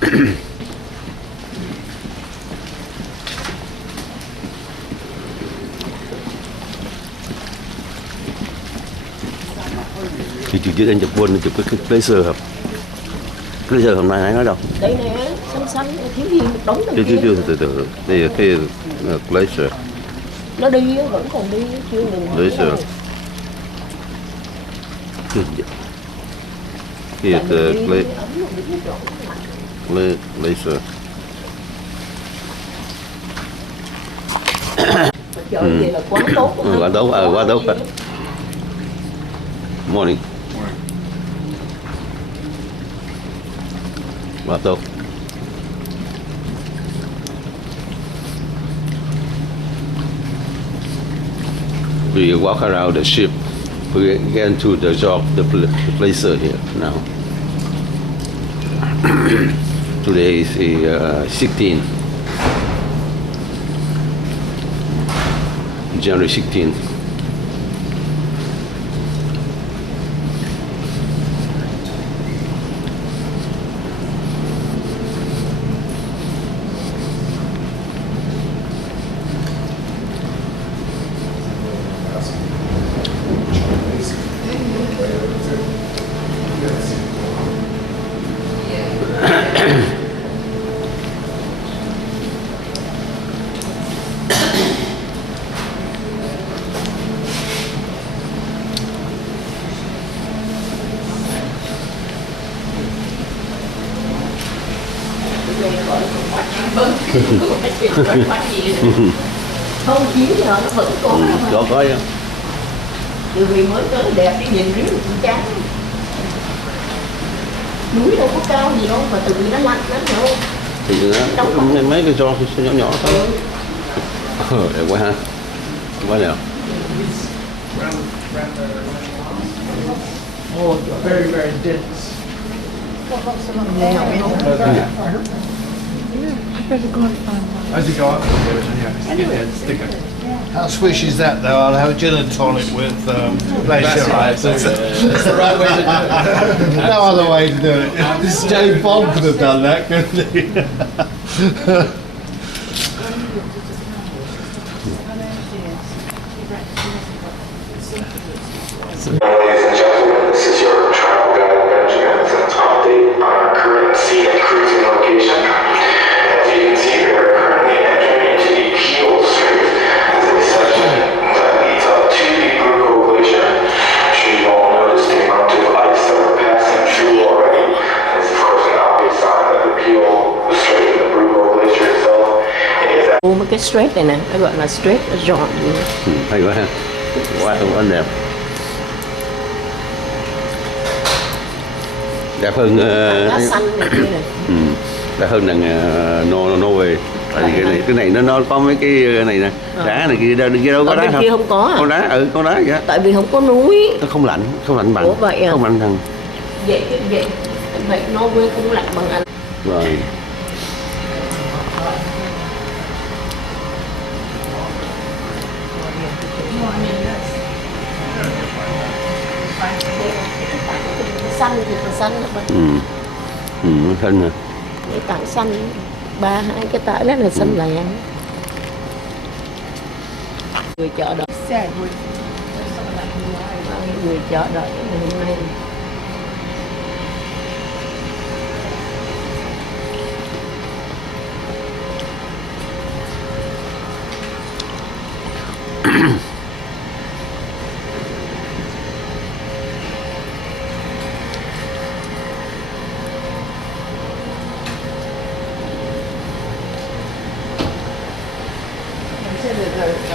Thì chị trước anh chụp buôn chụp cái laser hả? Cái laser hôm nay hãy nói đâu? Đây nè, xanh thiếu gì một đống đằng kia. Từ đây là cái laser. Nó đi vẫn còn đi chưa đừng. Laser. Here the laser. Trời vậy là quá tốt. Quá tốt, quá tốt. Morning. Quá tốt. We walk around the ship. We get into the job, the placer here now. Today is 16, January 16. Không chiếu nữa, nó vẫn Có nha. Từ vì mới tới đẹp đi nhìn riết cũng chán. Núi đâu có cao gì đâu mà từ vì nó lạnh lắm đâu. Thì nó mấy cái giò nhỏ nhỏ thôi. Đẹp quá ha. Quá đẹp. Oh, very, very dense. As you go up, How swish is that though? I'll have a gin and tonic with glacier ice. That's the right way to do it. No other way to do it. This James Bond could have done that, couldn't he? Ladies and gentlemen, this is your travel guide Benjamin with an update on our current scenic cruising location. As you can see, we are currently entering into the Peel Strait. It's a section that leads up to the Bruco Glacier. I'm sure you all noticed the amount of ice that we're passing through already. This is of course an obvious sign that the Peel Strait and the Bruco Glacier itself is at Mấy cái straight này nè, nó gọi là straight giòn gì. Hay quá ha. Quá đẹp. Đẹp hơn Lá xanh này kia này. đẹp hơn đằng Norway. Tại vì cái này nó có mấy cái này nè, đá này kia đâu có Ở đá bên không? kia không có à? Con đá, con đá vậy. Tại vì không có núi. Nó không lạnh bằng. Ủa vậy à? Không lạnh bằng. Vậy Norway không lạnh bằng Anh. Rồi. Xanh thì còn xanh lắm. Xanh nè. Cái tảng xanh, hai cái tảng đó là xanh lè. Người chờ đợi. Người chờ đợi ngày hôm nay.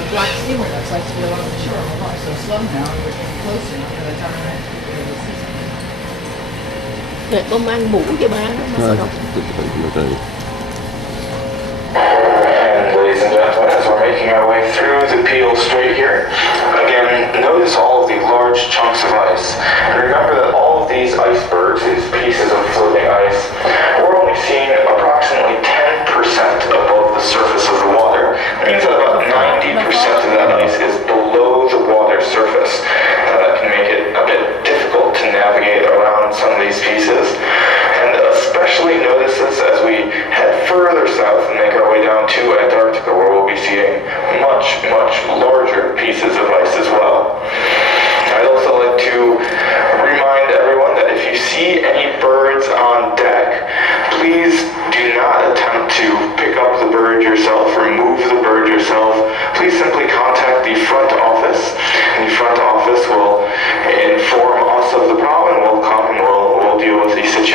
a black steamer that's like still on the shore. Oh, it's so slow now, we're getting closer to the time around. Để con mang mũ cho ba nó sẽ And ladies and gentlemen, as we're making our way through the Peel Strait here, again, notice all of the large chunks of ice. And remember that all of these icebergs, these pieces of floating ice, we're only seeing approximately 10% above the surface of the water. That means that about 90% of that ice is below the water surface. That can make it a bit difficult to navigate around some of these pieces. And especially notice this as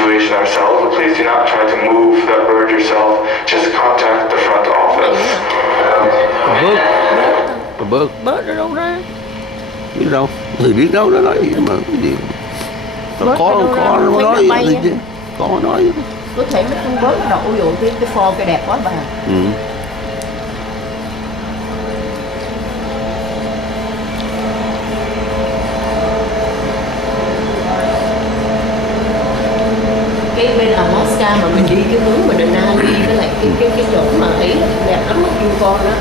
situation ourselves, but please do not try to move that bird yourself. Just contact the front office. Bớt ở đâu ra? Biết đâu, người biết đâu nó nói gì mà cái gì. Bớt Có ở đâu ra? nó Thấy nói nó bay gì á. chứ. Có nói. Có thể mấy con bớt nó đậu vô cái pho cái đẹp quá bà. Ừ. Cái bên Alaska mà mình đi cái hướng mà Denali với lại cái chỗ mà ấy đẹp lắm á, Yukon đó.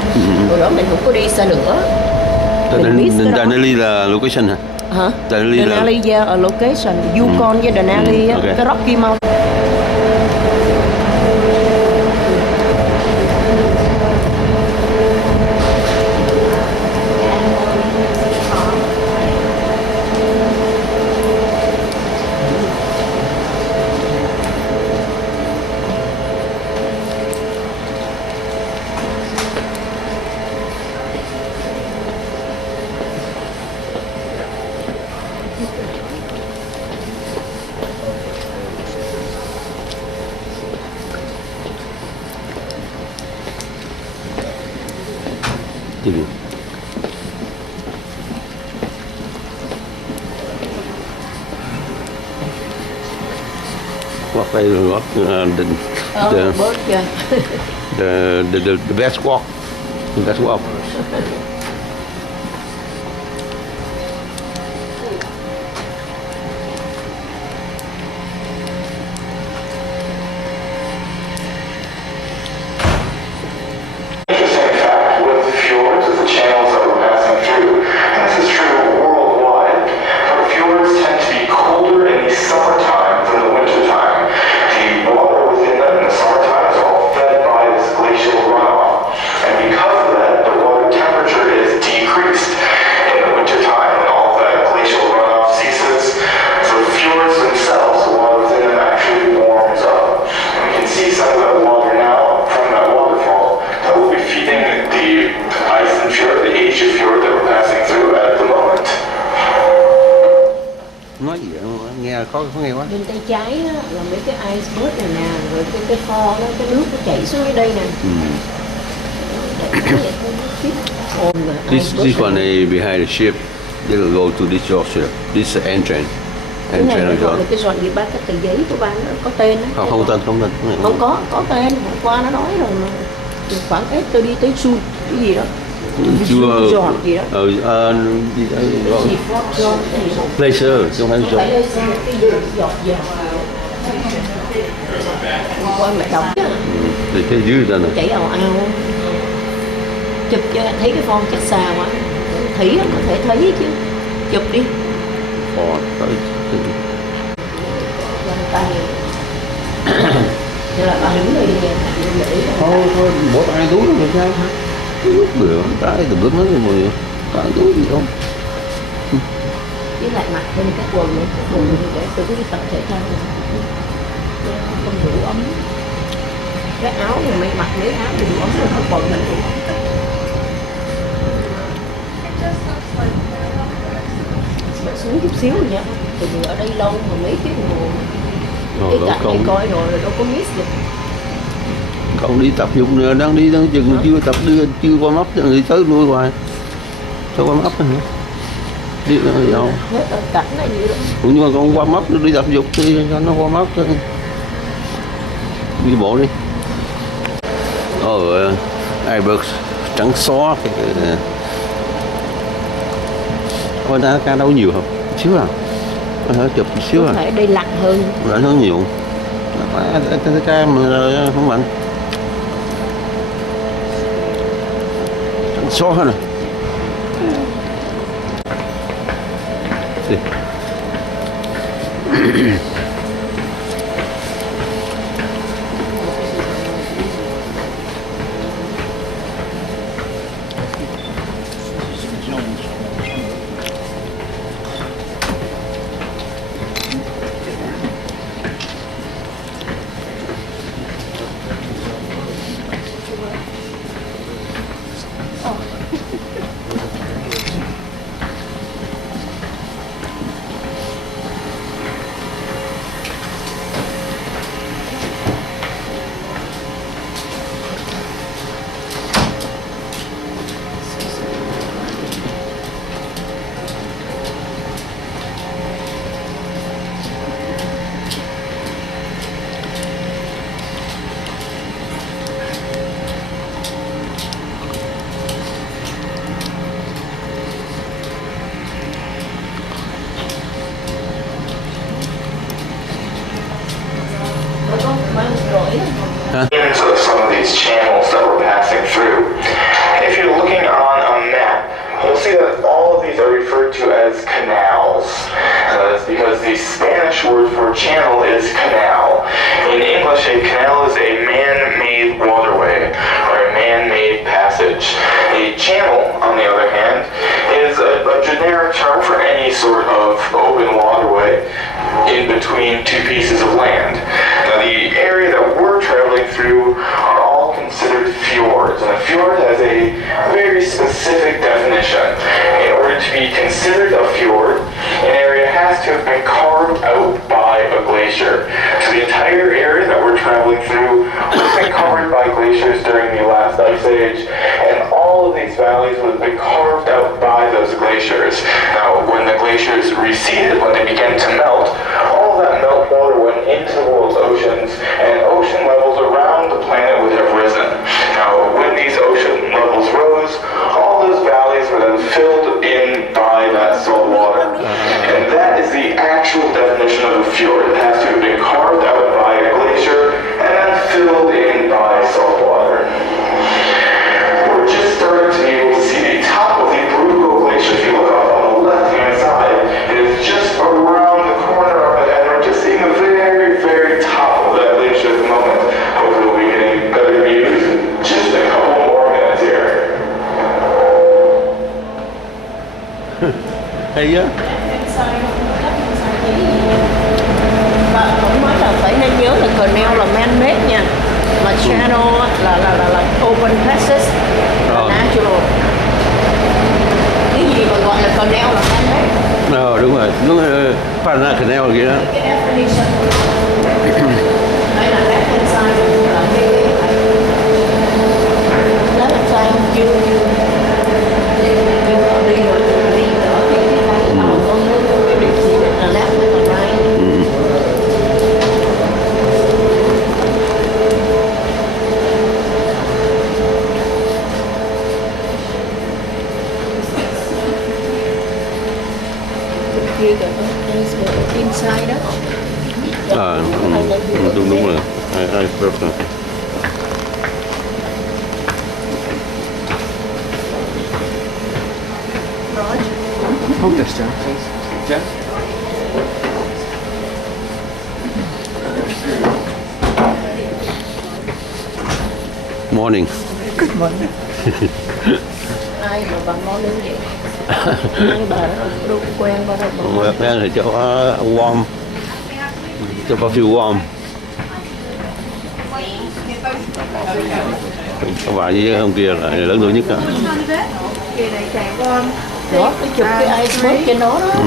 Rồi đó mình không có đi xa nữa. Mình miss cái đó. Denali là location hả? Hả? Denali là- Denali yeah, ở location Yukon với Denali á, ok. cái Rocky Mountain. Cái gì? Walk đây rồi walk Bớt chưa? the best walk. The best walk. Interesting fact with fjords is the channels that we're passing through. And this is true worldwide, but fjords tend to be colder in the summertime than the wintertime. The water within them in the summertime is all fed by this glacial runoff. And because of that, the water temperature is decreased in the wintertime when all that glacial runoff ceases. So the fjords themselves, the water within them actually warms up. And we can see some of that water now from that waterfall that will be feeding the Iceland fjord, the Asia fjord that we're passing through at the moment. Nói gì vậy? Nghe có nghe quá. Bên tay trái á, là mấy cái iceberg này nè, rồi cái pho đó, cái nước nó chảy xuống dưới đây nè. This one is behind the ship. They will go to this Georgia. This entrance. Cái này Entrance là of gọi là Georgia. cái giọt gì ba cái tờ giấy của ba nó có tên á. Không tên, không tên. Không có tên, hôm qua nó nói rồi mà. Khoảng ít tôi đi tới Sun cái gì đó. Chưa. Giọt gì đó. Gì Gì Giọt gì đó. Glacier, không phải Phải giọt. đây xem cái gì giọt giọt. Hôm qua mẹ đọc chứ. Thì cái dưới ra nè. Chảy ào ào. Chụp cho thấy cái phone chắc xa quá. Thấy có thể thấy chứ. Chụp đi. Tới. Vân tay. Thế là bà đứng đây đi nghe. Thôi, bỏ ai túi rồi sao? Lúc bữa, trái từ bữa mới rồi. Ai túi gì không? Với lại mặc thêm cái quần nữa, cái quần để tự đi tập thể thao không đủ ấm. Cái áo thì mày mặc mấy áo thì đủ ấm rồi, cái quần mình đủ ấm. Bạn xuống chút xíu rồi nha, từ ở đây lâu mà mấy tiếng đồng hồ. Cái cảnh này coi rồi đâu có miss được. Cậu đi tập dục nữa, đang đi đang chừng chưa tập chưa qua móc thì tới nuôi hoài. Sao qua móc hả? Đi đâu? Hết ở cảnh này như đó. Nhưng mà con qua móc đi tập dục đi cho nó qua móc thôi. Đi bộ đi. Iceberg trắng xóa Ôi Antarctica đâu nhiều không? Xíu à? Có thể chụp một xíu à? Có thể đây lạnh hơn. Lạnh hơn nhiều. Antarctica mà không lạnh. Trắng xóa hơn à? Đi. names of some of these channels that we're passing through. If you're looking on a map, you'll see that all of these are referred to as canals. That's because the Spanish word for channel is canal. In English, a canal is a man-made waterway or a man-made passage. A channel, on the other hand, is a generic term for any sort of open waterway in between two pieces of land. Now, the area that we're traveling through are all considered fjords, and a fjord has a very specific definition. In order to be considered a fjord, an area has to have been carved out by a glacier. So the entire area that we're traveling through would have been covered by glaciers during the last ice age, and all of these valleys would have been carved out by those glaciers. Now, when the glaciers receded, when they began to melt, all of that melt water went into the world's oceans, and ocean levels around the planet would have risen. Now, when these ocean levels rose, all those valleys were then filled in by that salt water. And that is the actual definition of a fjord. It has to have been carved out by a glacier and then filled in by salt water. We're just starting to be able to see the top of the Bruco Glacier. If you look up on the left-hand side, it is just around the corner of it, and we're just seeing the very, very top of that glacier at the moment. Hopefully we'll be getting better views in just a couple more minutes here. Hay á. Và cũng nói là phải nên nhớ là canal là man-made nha, mà channel là open passes, là natural. Cái gì mà gọi là canal là man-made. Đúng rồi, nó Panama Canal kia đó. Cái definition đây là left hand side là cái left hand side chưa đi rồi đi nữa thì cái đầu con nước đi chỉ là left hay là right. Here the inside đó. Đúng rồi. Ai rồi. Hold this, John, please. John? Morning. Good morning. Ai mà bằng món nướng vậy? Bà đâu quen bà đâu mà. Quen thì cho warm. Cho bà feel warm. Các bạn với ông kia là lớn tuổi nhất á. Kỳ này trẻ con. Đó, cái chụp cái iceberg trên đó đó.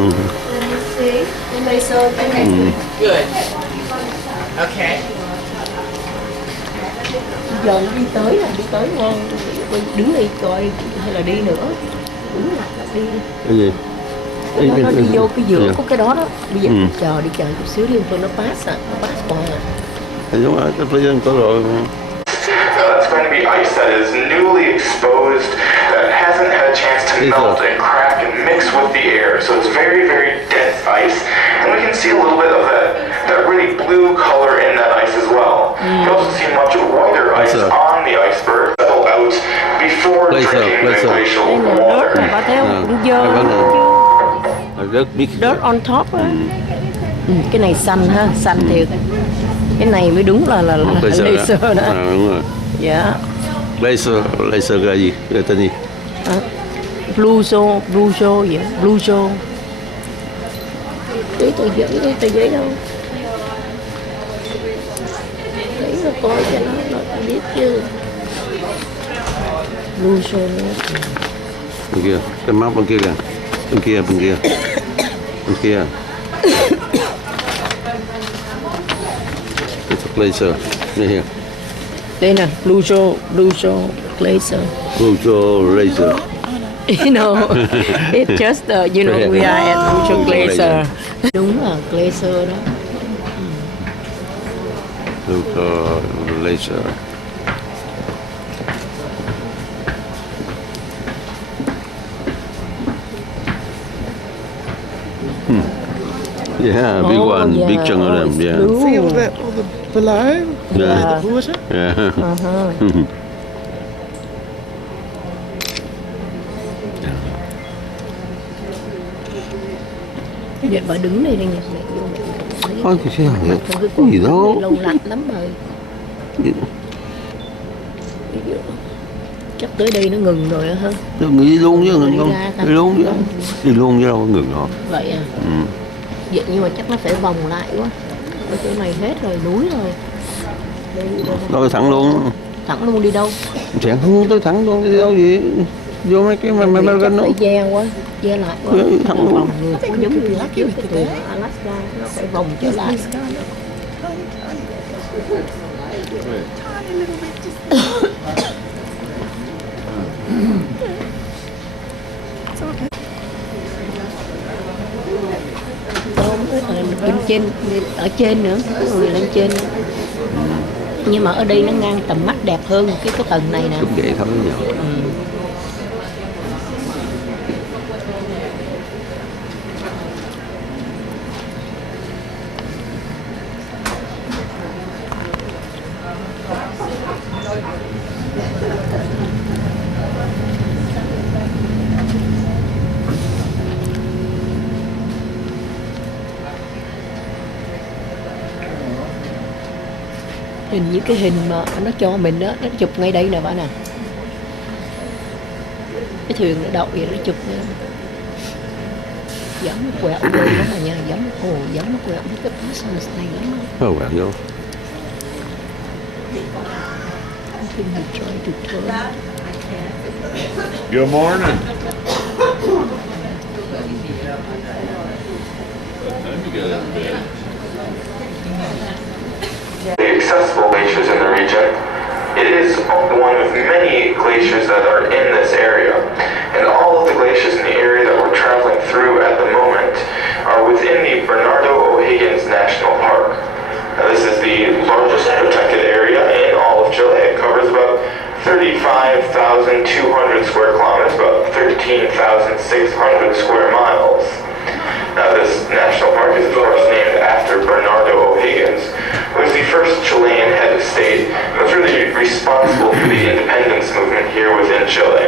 Cái laser cái này. Good. Okay. Giờ đi tới ngon. Đứng đây coi hay là đi nữa. Đúng là đi đi. Cái gì? Nó đi vô cái giữa của cái đó đó. Bây giờ chờ chút xíu đi rồi nó pass nó pass qua. Đúng rồi, cái president có rồi. That's going to be ice that is newly exposed, that hasn't had a chance to melt and crack and mix with the air. So it's very, very dense ice. And we can see a little bit of that really blue color in that ice as well. You also see much whiter ice on the iceberg settle out before drinking the glacial water. Bà thấy không? Cũng dơ. Rất biết. Dirt on top á. Cái này xanh ha, xanh thiệt. Cái này mới đúng là laser đó. Đúng rồi. Dạ. Laser là gì? Cái tên gì? Blue show vậy, blue show. Tờ giấy đâu? Lấy nó coi cho nó biết chứ. Blue show nữa. Bên kia, cái map bên kia kìa. Bên kia. Bên kia. Laser. Đây. Đây nè, blue show laser. Blue show laser. You know, it's just you know we are at blue show laser. Đúng là laser đó. Blue show laser. Yeah, big one, yeah. big chunk of them. It's Yeah, blue. See all the below? Yeah. The water? yeah. Uh-huh. Vậy bà đứng đây đi nha. Ôi, cái xe này, Cái cái gì đó. lâu lạnh lắm rồi. Chắc tới đây nó ngừng rồi hả? Đừng đi luôn chứ, Đi không? ra ta. Đi luôn chứ. Đi luôn chứ đâu có ngừng nó. Vậy à? Ừ. Vậy nhưng mà chắc nó phải vòng lại quá. Ở chỗ này hết rồi, núi rồi. Rồi thẳng luôn. Thẳng luôn đi đâu? Sẽ không tới thẳng luôn, đi đâu gì. Vô mấy cái mà Chắc nó. phải ve quá, ve lại quá. Ừ, thẳng luôn. Vòng ngược, nó giống như trước cái tụi Alaska, nó phải vòng trở lại. Bên trên, ở trên nữa, có người lên trên nữa. Nhưng mà ở đây nó ngang tầm mắt đẹp hơn cái tầng này nè. Cũng vậy thôi nhỉ. Hình như cái hình mà nó cho mình đó, nó chụp ngay đây nè bạn nè. Cái thuyền nó đậu vậy nó chụp nè. Giống nó quẹo vô lắm mà nha, giống nó quẹo với cái passage này lắm. Không bạn vô. Khi mình try to turn. Good morning. The accessible glaciers in the region. It is one of many glaciers that are in this area, and all of the glaciers in the area that we're traveling through at the moment are within the Bernardo O'Higgins National Park. Now, this is the largest protected area in all of Chile. It covers about 35,200 square kilometers, about 13,600 square miles. Now, this national park is, of course, named after Bernardo O'Higgins, who was the first Chilean head of state and was really responsible for the independence movement here within Chile.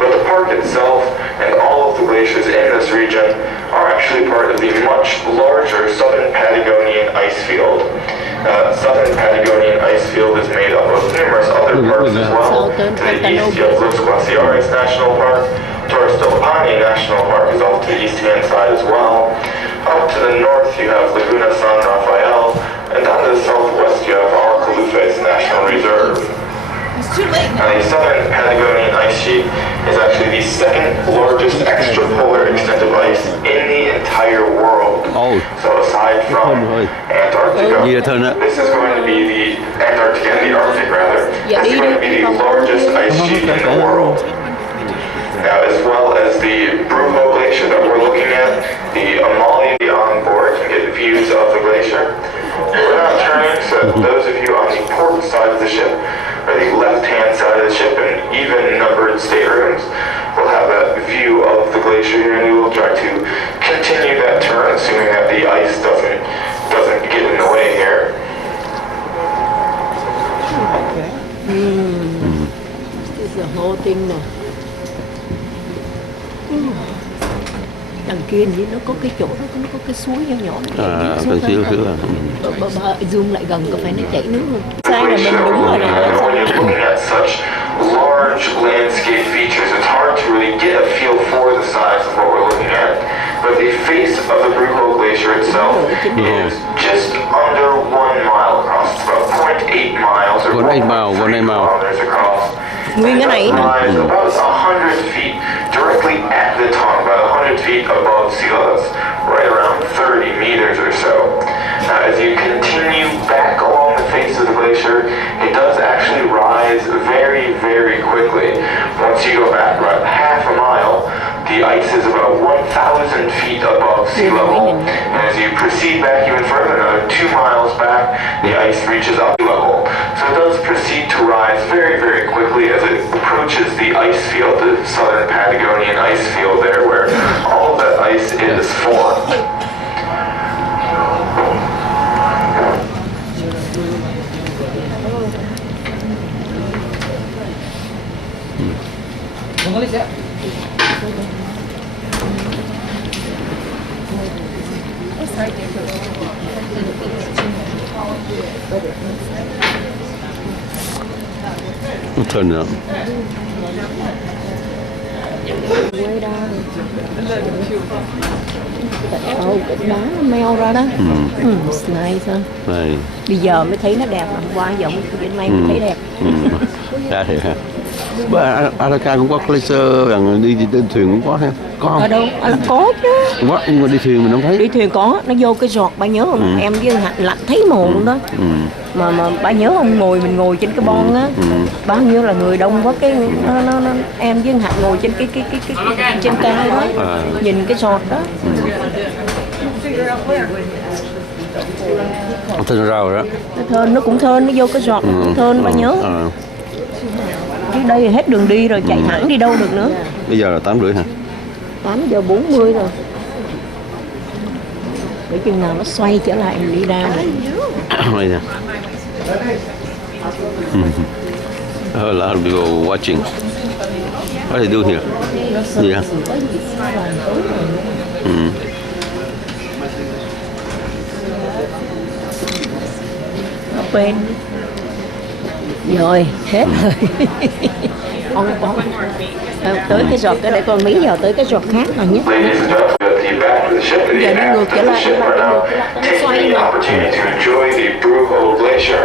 But the park itself and all of the glaciers in this region are actually part of the much larger southern Patagonian ice field. Southern Patagonian ice field is made up of numerous other parks as well. To the east, you have Los Glaciares National Park. Torres del Paine National Park is off to the east-hand side as well. Up to the north, you have Laguna San Rafael, and down to the southwest, you have Arcalufes National Reserve. It's too late now. Now, the southern Patagonian ice sheet is actually the second largest extrapolar extent of ice in the entire world. Oh. So aside from Antarctica, Nhiều hơn á. this is going to be the Antarctica and the Arctic rather. Yeah, This is going to be the largest ice sheet in the world. Now, as well as the Brujo Glacier that we're looking at, the Amalia on board can get views of the glacier. We're not turning, so those of you on the port side of the ship, or the left-hand side of the ship, and even numbered staterooms, will have a view of the glacier here, and we will try to continue that turn, assuming that the ice doesn't get in the way here. This is the whole thing nè. Đằng kia như nó có cái chỗ đó, nó có cái suối nhỏ nhỏ này. Cần xíu xíu à. Bà zoom lại gần có phải nó chảy nước không? Sai là mình đúng rồi nè. When you're looking at such large landscape features, it's hard to really get a feel for the size of what we're looking at. But the face of the Brujo Glacier itself is just under 1 mile across. It's about 0.8 miles or 1.8 mile, 1.8 mile. kilometers across. Nguyên cái này It nè. lies about 100 feet directly at the tongue, about 100 feet above sea level. That's right around 30 meters or so. As you continue back along the face of the glacier, it does actually rise very, very quickly. Once you go back about half a mile, the ice is about 1,000 feet above sea level. And as you proceed back even further, another 2 miles back, the ice reaches up level. So it does proceed to rise very, very quickly as it approaches the ice field, the southern Patagonian ice field there, where all of that ice is formed. Thân nữa. Quay ra cái đá nó meo ra đó. Nice ha. Này. Bây giờ mới thấy nó đẹp, hôm qua giờ bên nay mới thấy đẹp. Ra thiệt ha. Antarctica cũng có glacier rằng đi trên thuyền cũng có ha. Có không? Ở đâu? Có chứ. Có, nhưng mà đi thuyền mình không thấy. Đi thuyền có, nó vô cái giọt, ba nhớ không? Em với Hạnh lạnh thấy mồ luôn đó. Mà ba nhớ không, mình ngồi trên cái bon á. Bao nhiêu là người đông quá cái nó em với Hạnh ngồi trên cái trên cao đó. Nhìn cái giọt đó. Thân rau rồi đó. Nó thơm, nó cũng thơm, nó vô cái giọt, nó cũng thơm, ba nhớ. Chứ đây là hết đường đi rồi, chạy thẳng đi đâu được nữa. Bây giờ là 8:30 hả? 8:40 rồi. Để chừng nào nó xoay trở lại mình đi ra này. Đây nè. A lot of people watching. What are they doing here? Gì hả? Quên. Rồi, hết rồi. Ông tới cái giọt cái để con mấy giờ tới cái giọt khác nào nhé. Ladies and gentlemen, the back of the ship, the Giờ nó ngược trở lại, ship right now, nó taking xoay the rồi. opportunity to enjoy the Brujo Glacier.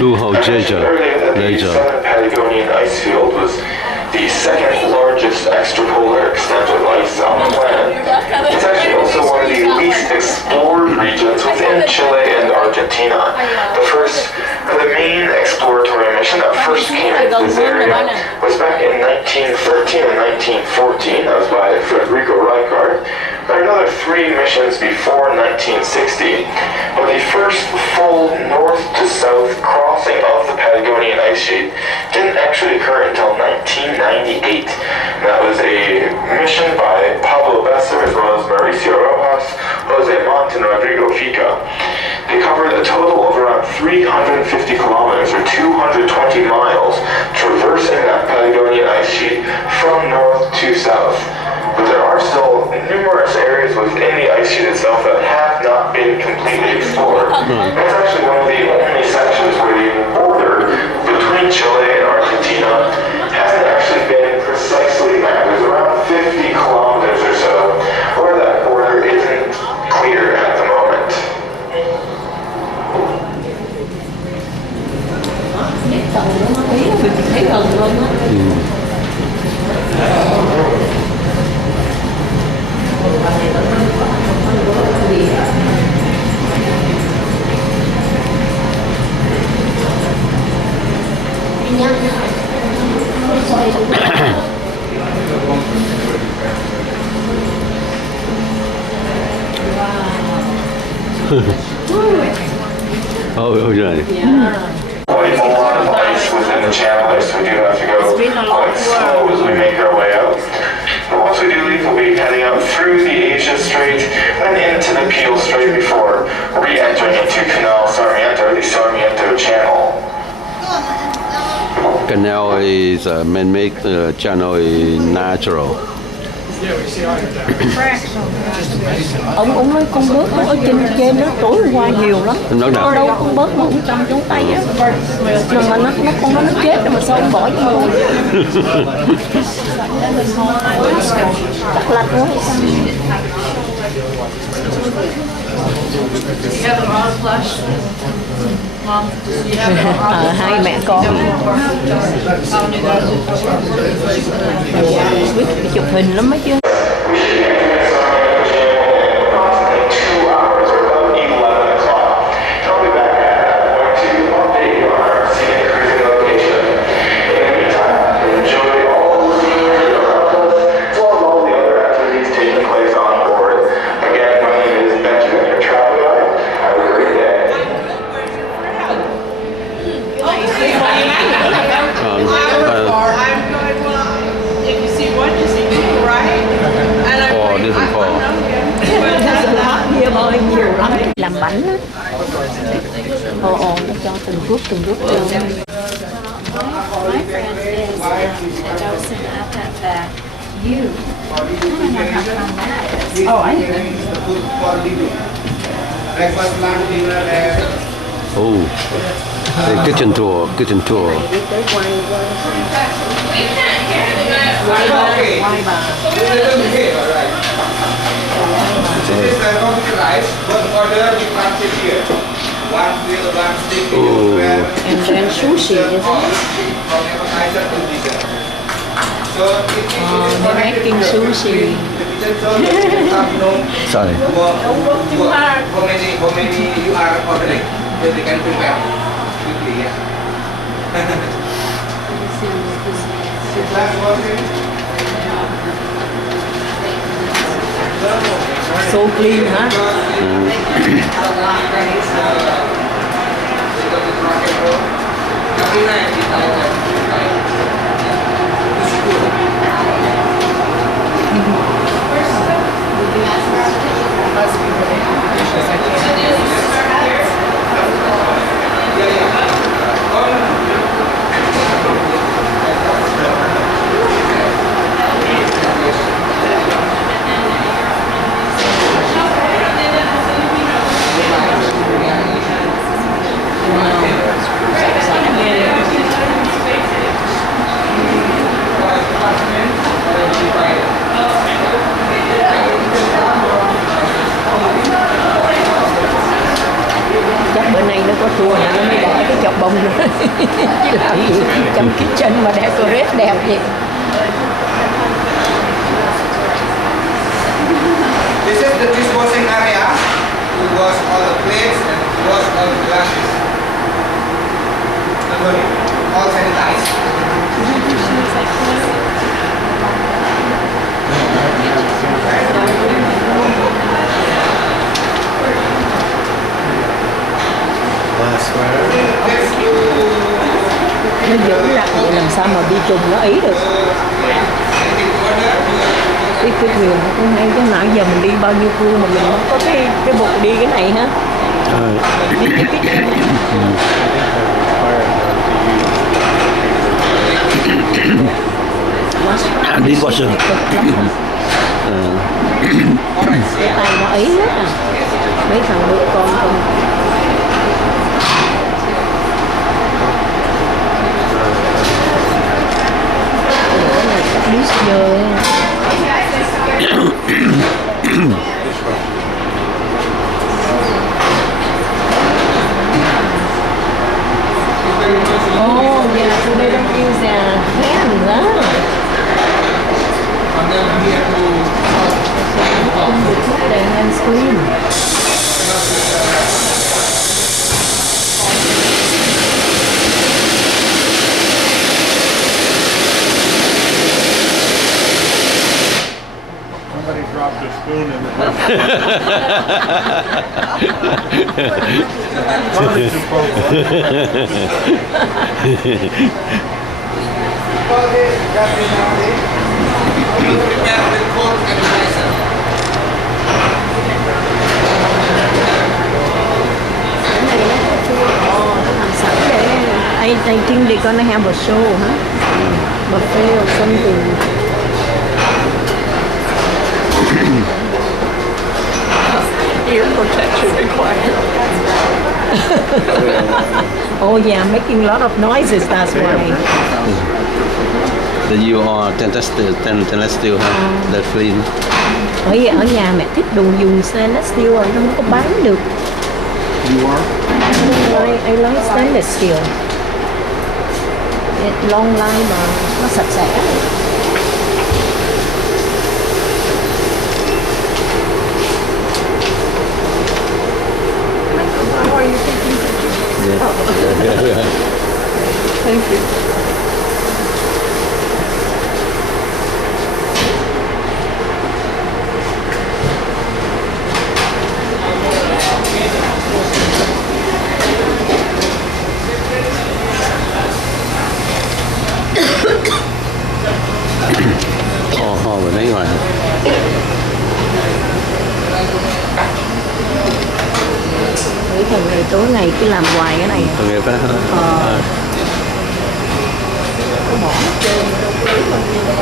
Brujo Glacier. Earlier that the southern Patagonian ice field was the second largest extrapolar extent of ice on the planet. It's actually also one of the least explored regions within Chile and Argentina. The main exploratory mission that first came into this area was back in 1913 and 1914. That was by Federico Reichardt. There were another 3 missions before 1960. But the first full north to south crossing of the Patagonian ice sheet didn't actually occur until 1998. That was a mission by Pablo Besser as well as Mauricio Rojas, Jose Montt, and Rodrigo Fica. They covered a total of around 350 kilometers or 220 miles, traversing that Patagonian ice sheet from north to south. But there are still numerous areas within the ice sheet itself that have not been completely explored. It's actually one of the only sections where the border between Chile and Argentina hasn't actually been precisely mapped. There's around 50 kilometers or so where that border isn't clear at the moment. Thấy gần luôn á. Ôi trời. Quite a lot of ice within the channel there, so we do have to go quite slow as we make our way out. But once we do leave, we'll be heading out through the Asia Strait, then into the Peel Strait before re-entering into Canal Sarmiento, the Sarmiento Channel. Canal is man-made, channel is natural. Ông nói con bớt nó ở trên đó tối hôm qua nhiều lắm. Nó nào? Ở đâu con bớt mà ông cầm trong tay á. Mà nó chết rồi mà sao ông bỏ cho tôi. Chắc lạch quá. Hai mẹ con biết chụp hình lắm mấy chứ. Làm bánh á. Nó cho từng rút vô. My friend is dosing up at the U. I don't know how come that is. Oh, I hear Oh. The kitchen tour, kitchen tour. Đi tới quay quay bà. This is the coffee rice. One order we can't sit here. One grill, one stick, Oh. And then sushi, isn't it? from appetizer to dessert. So it is They're making sushi. the kitchen zone. You have no Sorry. how many you are ordering, so they can prepare quickly. Yeah. Last one. So clean, hả? Chắc bữa nay nó có tour hả, nó mới để cái chọc bông nữa. Chứ làm gì trong kitchen mà decorate đẹp vậy. This is the dishwashing area. To wash all the plates and wash all the glasses. Don't worry, all sanitized. Nó giữ lại vậy làm sao mà đi chung nó ý được. Cái thuyền nó cũng hay, chứ nãy giờ mình đi bao nhiêu tour mà mình không có cái bộ đi cái này hả? Đi cái Dishwasher. cái tay nó ý hết à. Mấy thằng đứa con không. Cái này chắc biết giờ. Oh yeah, so they don't use their hands, huh? And then here They put their hands clean. Somebody dropped a spoon in the Probably too close. prepare with cold appetizer. I think they're gonna have a show, huh? Buffet or something. Ear protection required. Oh yeah, making a lot of noises, that's why. The you are stainless steel, huh? The clean. Ở nhà mẹ thích đồ dùng stainless steel rồi, nó không có bán được. You are? I like stainless steel. Long line mà nó sạch sẽ. How are you taking pictures? Yeah. Thank you. Ho bên đấy ngoài. Mấy thằng này tối ngày cứ làm hoài cái này. Tội nghiệp á. Có bỏ hết trơn, đâu có lấy bao nhiêu đâu.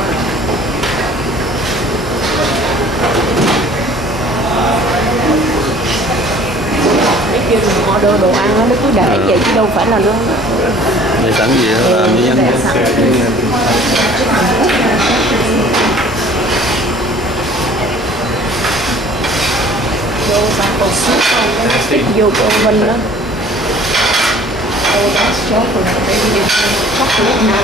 Mấy kêu mình order đồ ăn nó cứ để vậy chứ đâu phải là nó để sẵn gì đó làm với nhân vô xong còn ship không nó stick vô cái oven đó. Oh, that's chocolate. Baby, it's chocolate now.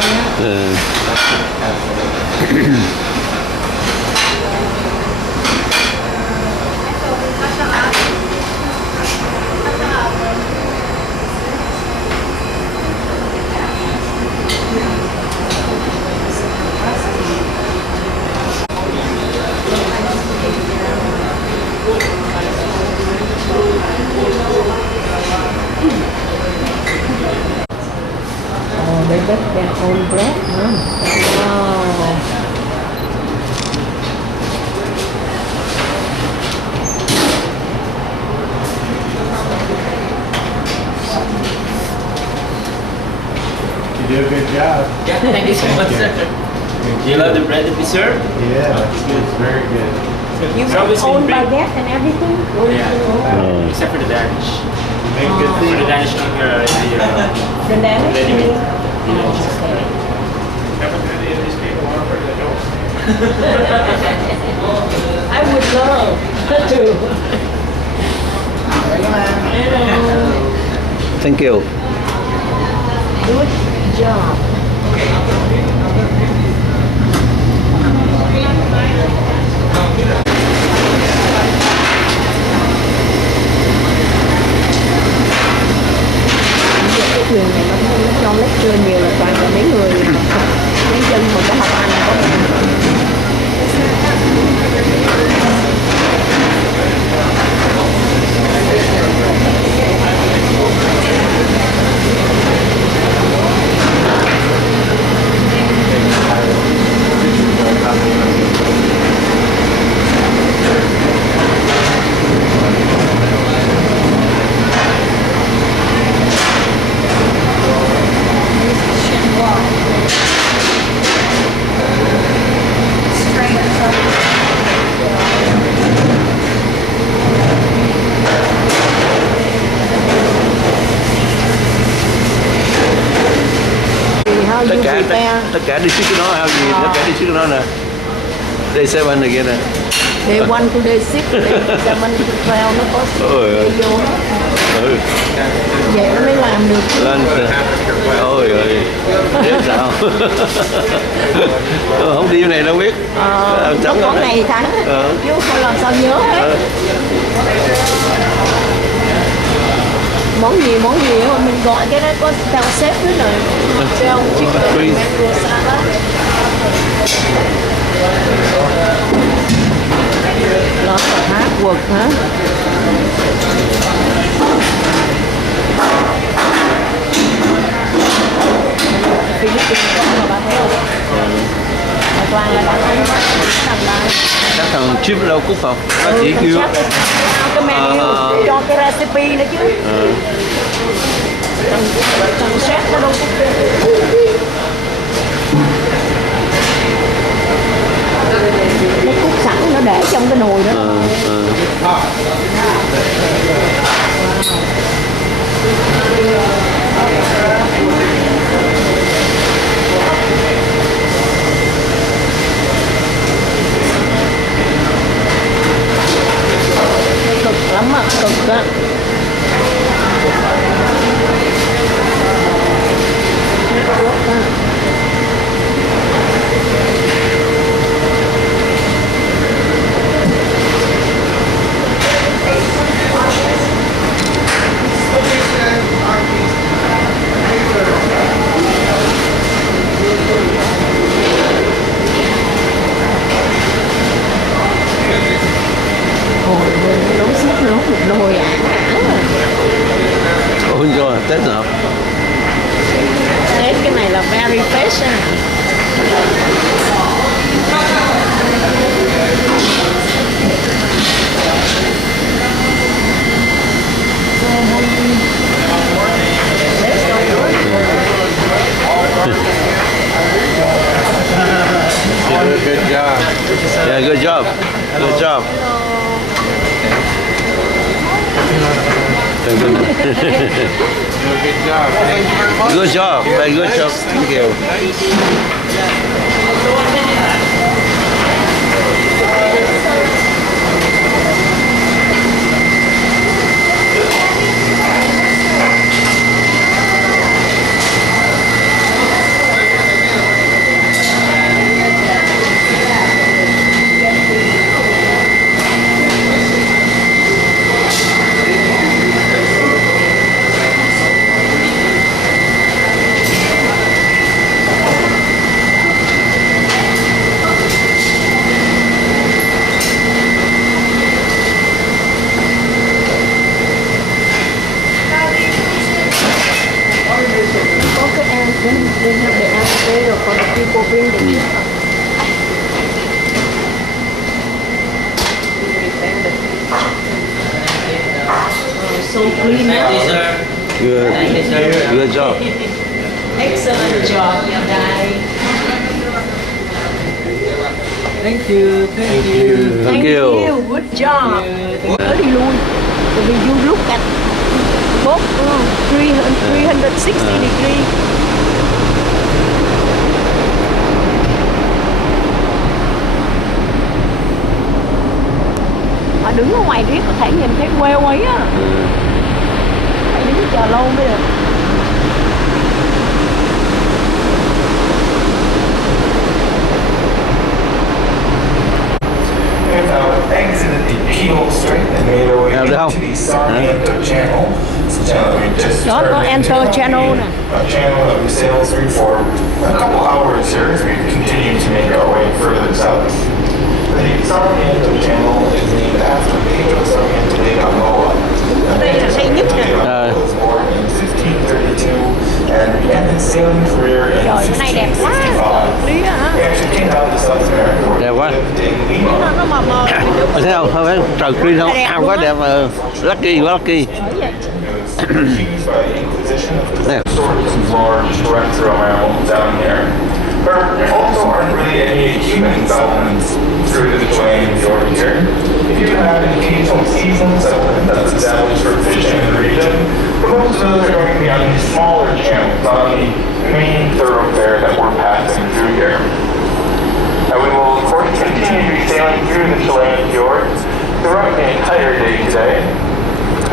Oh, they got their own bread, huh? Wow. You did a good job. Yeah, thank you so much, sir. Do you love the bread that we serve? Yeah, it's very good. You It's always own been big. baguette and everything? Yeah. Except for the Danish. You make good For the things. Danish cooker, The Danish? ready made. Okay. Haven't any of these people offered the help. I would love to. thank you. Good job. Cái trường này nó cho lecture nhiều là toàn là mấy người mấy dân mà có học Anh có tất cả đi ship cái nó ao gì tất cả đi ship cái nó nè đây xe bên này kia nè day 1 to day 6 day 7 to 12 nó có ôi ơi vô vậy nó mới làm được lên ôi ơi biết sao không đi này đâu biết nó có ngày tháng chứ không làm sao nhớ hết món gì thôi mình gọi cái đó có tao xếp nữa rồi treo chicken mango salad đó là hát quật hả Philippines có mà bà thấy không toàn là bạn ăn thằng này các thằng chip đâu cút không nó chỉ kêu cái menu cho cái recipe nữa chứ thằng chef nó đâu có nó cút sẵn nó để trong cái nồi đó cực lắm á, cực á. Nấu súp nấu một nồi ôi rồi Tết nào Tết cái này là very fresh à. Good job. yeah good job thank you good job. Thank you very much. Good job, very good job. Thank you. Có cái ăn cũng lên để ăn cái rồi còn people bring the gift. So clean. Thank you, sir. Good, Thank you, sir. good job. Excellent job, your guy. Thank you. Thank you. Thank you. Good job. Đỡ đi lui. Bởi vì you look at both 360 degree. Mà đứng ở ngoài riết có thể nhìn thấy queo ấy á. Phải đứng chờ lâu mới được. We have exited the Peel Strait and made our way Nào, được không? into the Sarmiento Channel. It's a channel that we just Đó, có started Enter into. Channel nè. A channel that we sailed through for a couple hours here as we continue to make our way further south. The Sarmiento Channel is named after Pedro Sarmiento de Balboa. Đây là hay nhất nè. He was born in 1532 and began his sailing career in Trời, cái này đẹp quá. 1565. Lý á hả? He actually came down to South America where Đẹp he quá. lived in Lima. Nó mờ mờ. Thấy không? Không phải trời green không? À, quá đẹp mà. Lucky, quá lucky. Was accused by the Inquisition of Yeah. possessing sorts of large terrestrial mammals down here. There also aren't really any human developments through the Chilean fjord here. If you have an occasional seasonal settlement that's established for fishing in the region, but most of those are going to be on these smaller channels, on the main thoroughfare that we're passing through here. And we will, of course, continue to be sailing through the Chilean fjords throughout the entire day today.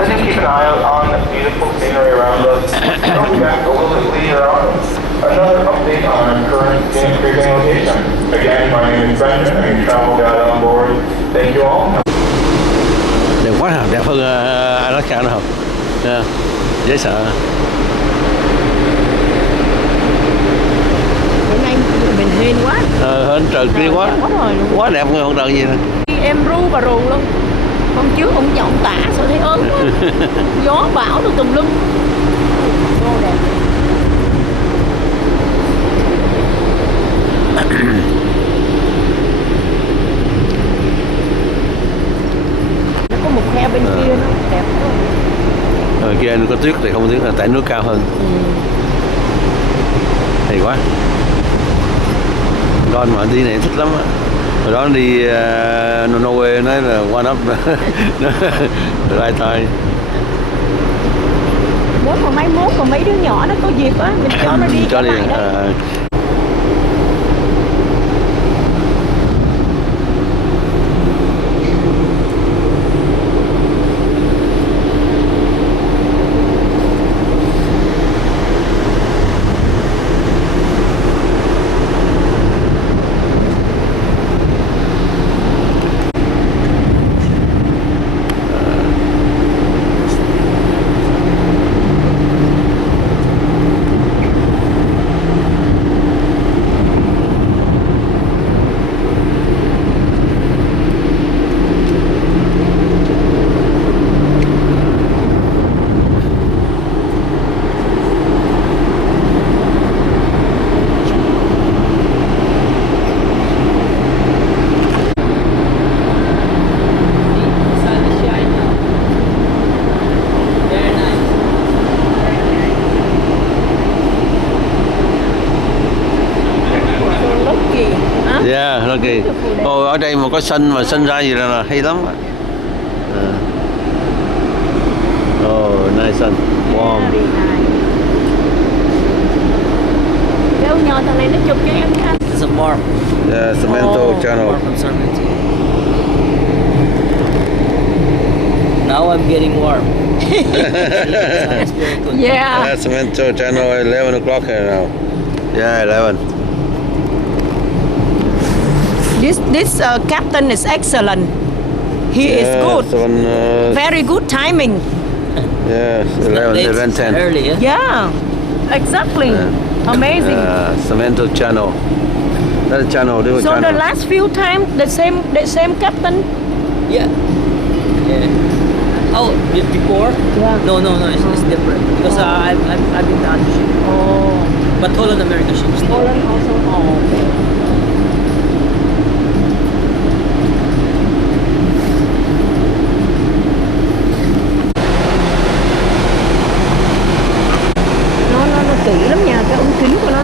I think keep an eye out on the beautiful scenery around us. I'll be back a little bit later on. Another update on our current scenic cruising location. Again, my name is Brendan. I'm your travel guide on board. Thank you all. Đẹp quá hả? Đẹp hơn Alaska nữa không? Yeah. Dễ sợ. Bữa nay mình hên quá. Hơn trời kia quá. Quá rồi luôn. Quá đẹp hơn trời gì nè. Em ru và rù luôn. Hôm trước ông giọng tả sao thấy ớn quá. Gió bão được tùm lum. Vô đẹp. Nó có một khe bên kia nó đẹp quá. Rồi kia có tuyết thì không có tuyết là tại nước cao hơn. Hay quá. Con mà đi này thích lắm á. Hồi đó đi Norway nói là one up lại tay. Nếu mà mai mốt còn mấy đứa nhỏ nó có dịp á, mình cho nó đi Cho đi. lại đó. Yeah, lucky. Ồ, ở đây mà có sân mà sân ra gì là hay lắm. Ồ, nice sun. warm. Very nice. Kéo nhờ thằng này nó chụp cho em nha. It's a warm. Yeah, Samento Oh. channel. Warm from Sarmiento. Now I'm getting warm. It's very good. Yeah. Yeah, Samento channel 11 o'clock here now. Yeah, 11. This captain is excellent. He is good. Very good timing. Yeah, It's not 11, late, 11, it's 10. early, yeah? Yeah. Exactly. Amazing. Samento channel. That's channel, different So the channel. last few times the same captain. Yeah. Yeah. Oh, before? Yeah. No, it's different. Because I've been to other ship. Oh. But Holland America ships. Holland also. Oh. Okay. Nó kỹ lắm nha, cái ống kính của nó.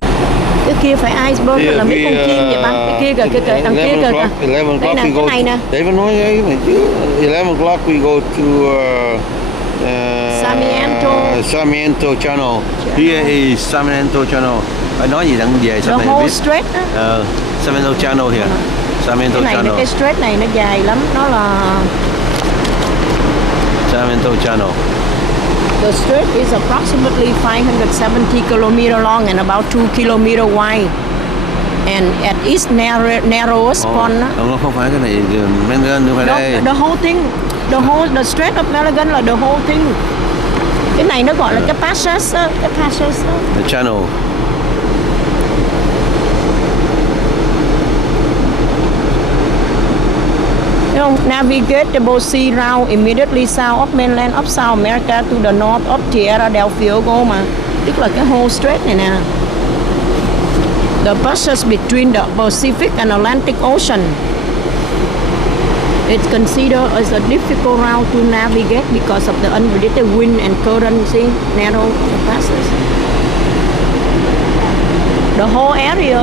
Cái kia phải iceberg là mấy con chim vậy băng. Cái kia kìa, đằng kia kìa. 11 Đây o'clock nè, we cái go. này nè. Để mà nói ấy mà chứ. 11 o'clock we go to Sarmiento channel. Here is Sarmiento channel. Phải nói gì đặng về The sau này whole biết. strait á. Sarmiento channel here. Sarmiento Cái này channel. cái strait này nó dài lắm, nó là Sarmiento channel. the strait is approximately 570 km long and about 2 km wide. And at its narrowest point, Không phải cái này Melbourne không phải đây. the whole thing, the Strait of Malagan là the whole thing. Cái này nó gọi là cái passage, cái passage. The channel. You know, navigatable sea route immediately south of mainland of South America to the north of Tierra del Fuego mà, tức là cái whole strait này nè. The passage between the Pacific and Atlantic Ocean. It's considered as a difficult route to navigate because of the unpredictable wind and current. See, narrow passage. The whole area.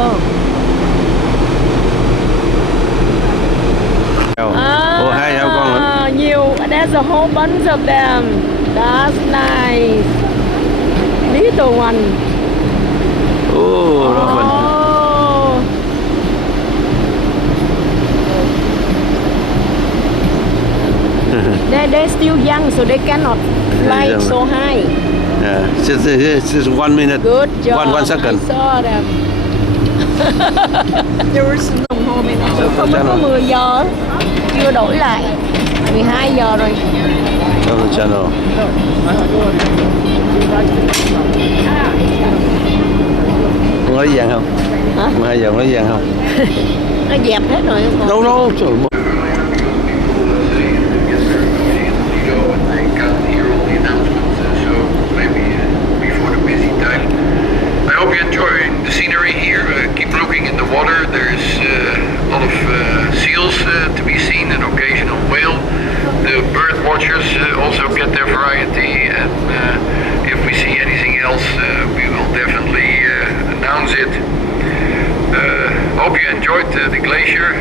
Oh, hai heo con nữa. Nhiều. There's a whole bunch of them. That's nice. Little one. Oh, Robin. Oh. They're still young, so they cannot fly young. so high. Yeah, just 1 minute. Good job. One second. I saw them. Đồng hồ bên này không có 10 giờ, chưa đổi lại. 12 giờ rồi. On the channel. Con lấy vàng không? Hả? 12 giờ con lấy vàng không? Nó dẹp hết rồi. No, trời ơi. I hope you enjoy the scenery here. Keep looking in the water. There's a lot of seals to be seen, an occasional whale. The bird watchers also get their variety, and if we see anything else, we will definitely announce it. Hope you enjoyed the glacier.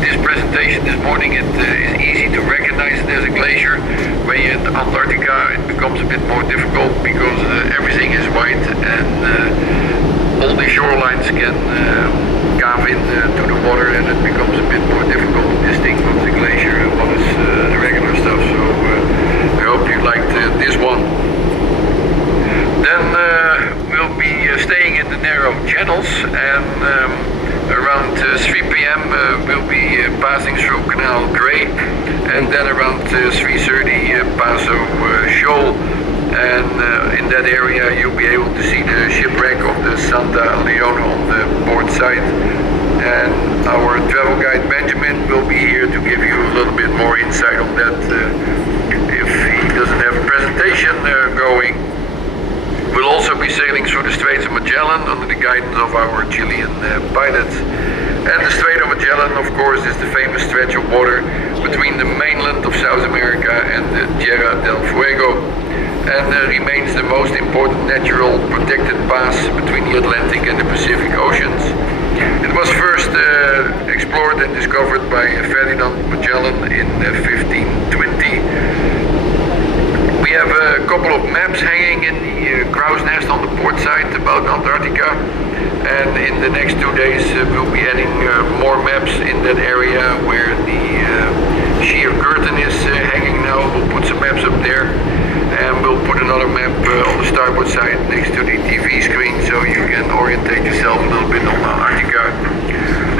This presentation this morning, it is easy to recognize it as a glacier. When you're in Antarctica, it becomes a bit more difficult because everything is white and all the shorelines can carve in to the water, and it becomes a bit more difficult to distinguish what's the glacier and what is the regular stuff. So I hope you liked this one. Then we'll be staying in the narrow channels, and around 3 p.m. We'll be passing through Canal Grey, and then around 3:30 Paso Shoal, and in that area you'll be able to see the shipwreck of the Santa Leona on the port side. And our travel guide Benjamin will be here to give you a little bit more insight on that if he doesn't have a presentation going. We'll also be sailing through the Straits of Magellan under the guidance of our Chilean pilot. And the Strait of Magellan, of course, is the famous stretch of water between the mainland of South America and the Tierra del Fuego, and remains the most important natural protected pass between the Atlantic and the Pacific Oceans. It was first explored and discovered by Ferdinand Magellan in 1520. We We have a couple of maps hanging in the crow's nest on the port side about Antarctica, and in the next 2 days we'll be adding more maps in that area where the sheer curtain is hanging now. We'll put some maps up there, and we'll put another map on the starboard side next to the TV screen so you can orientate yourself a little bit on Antarctica.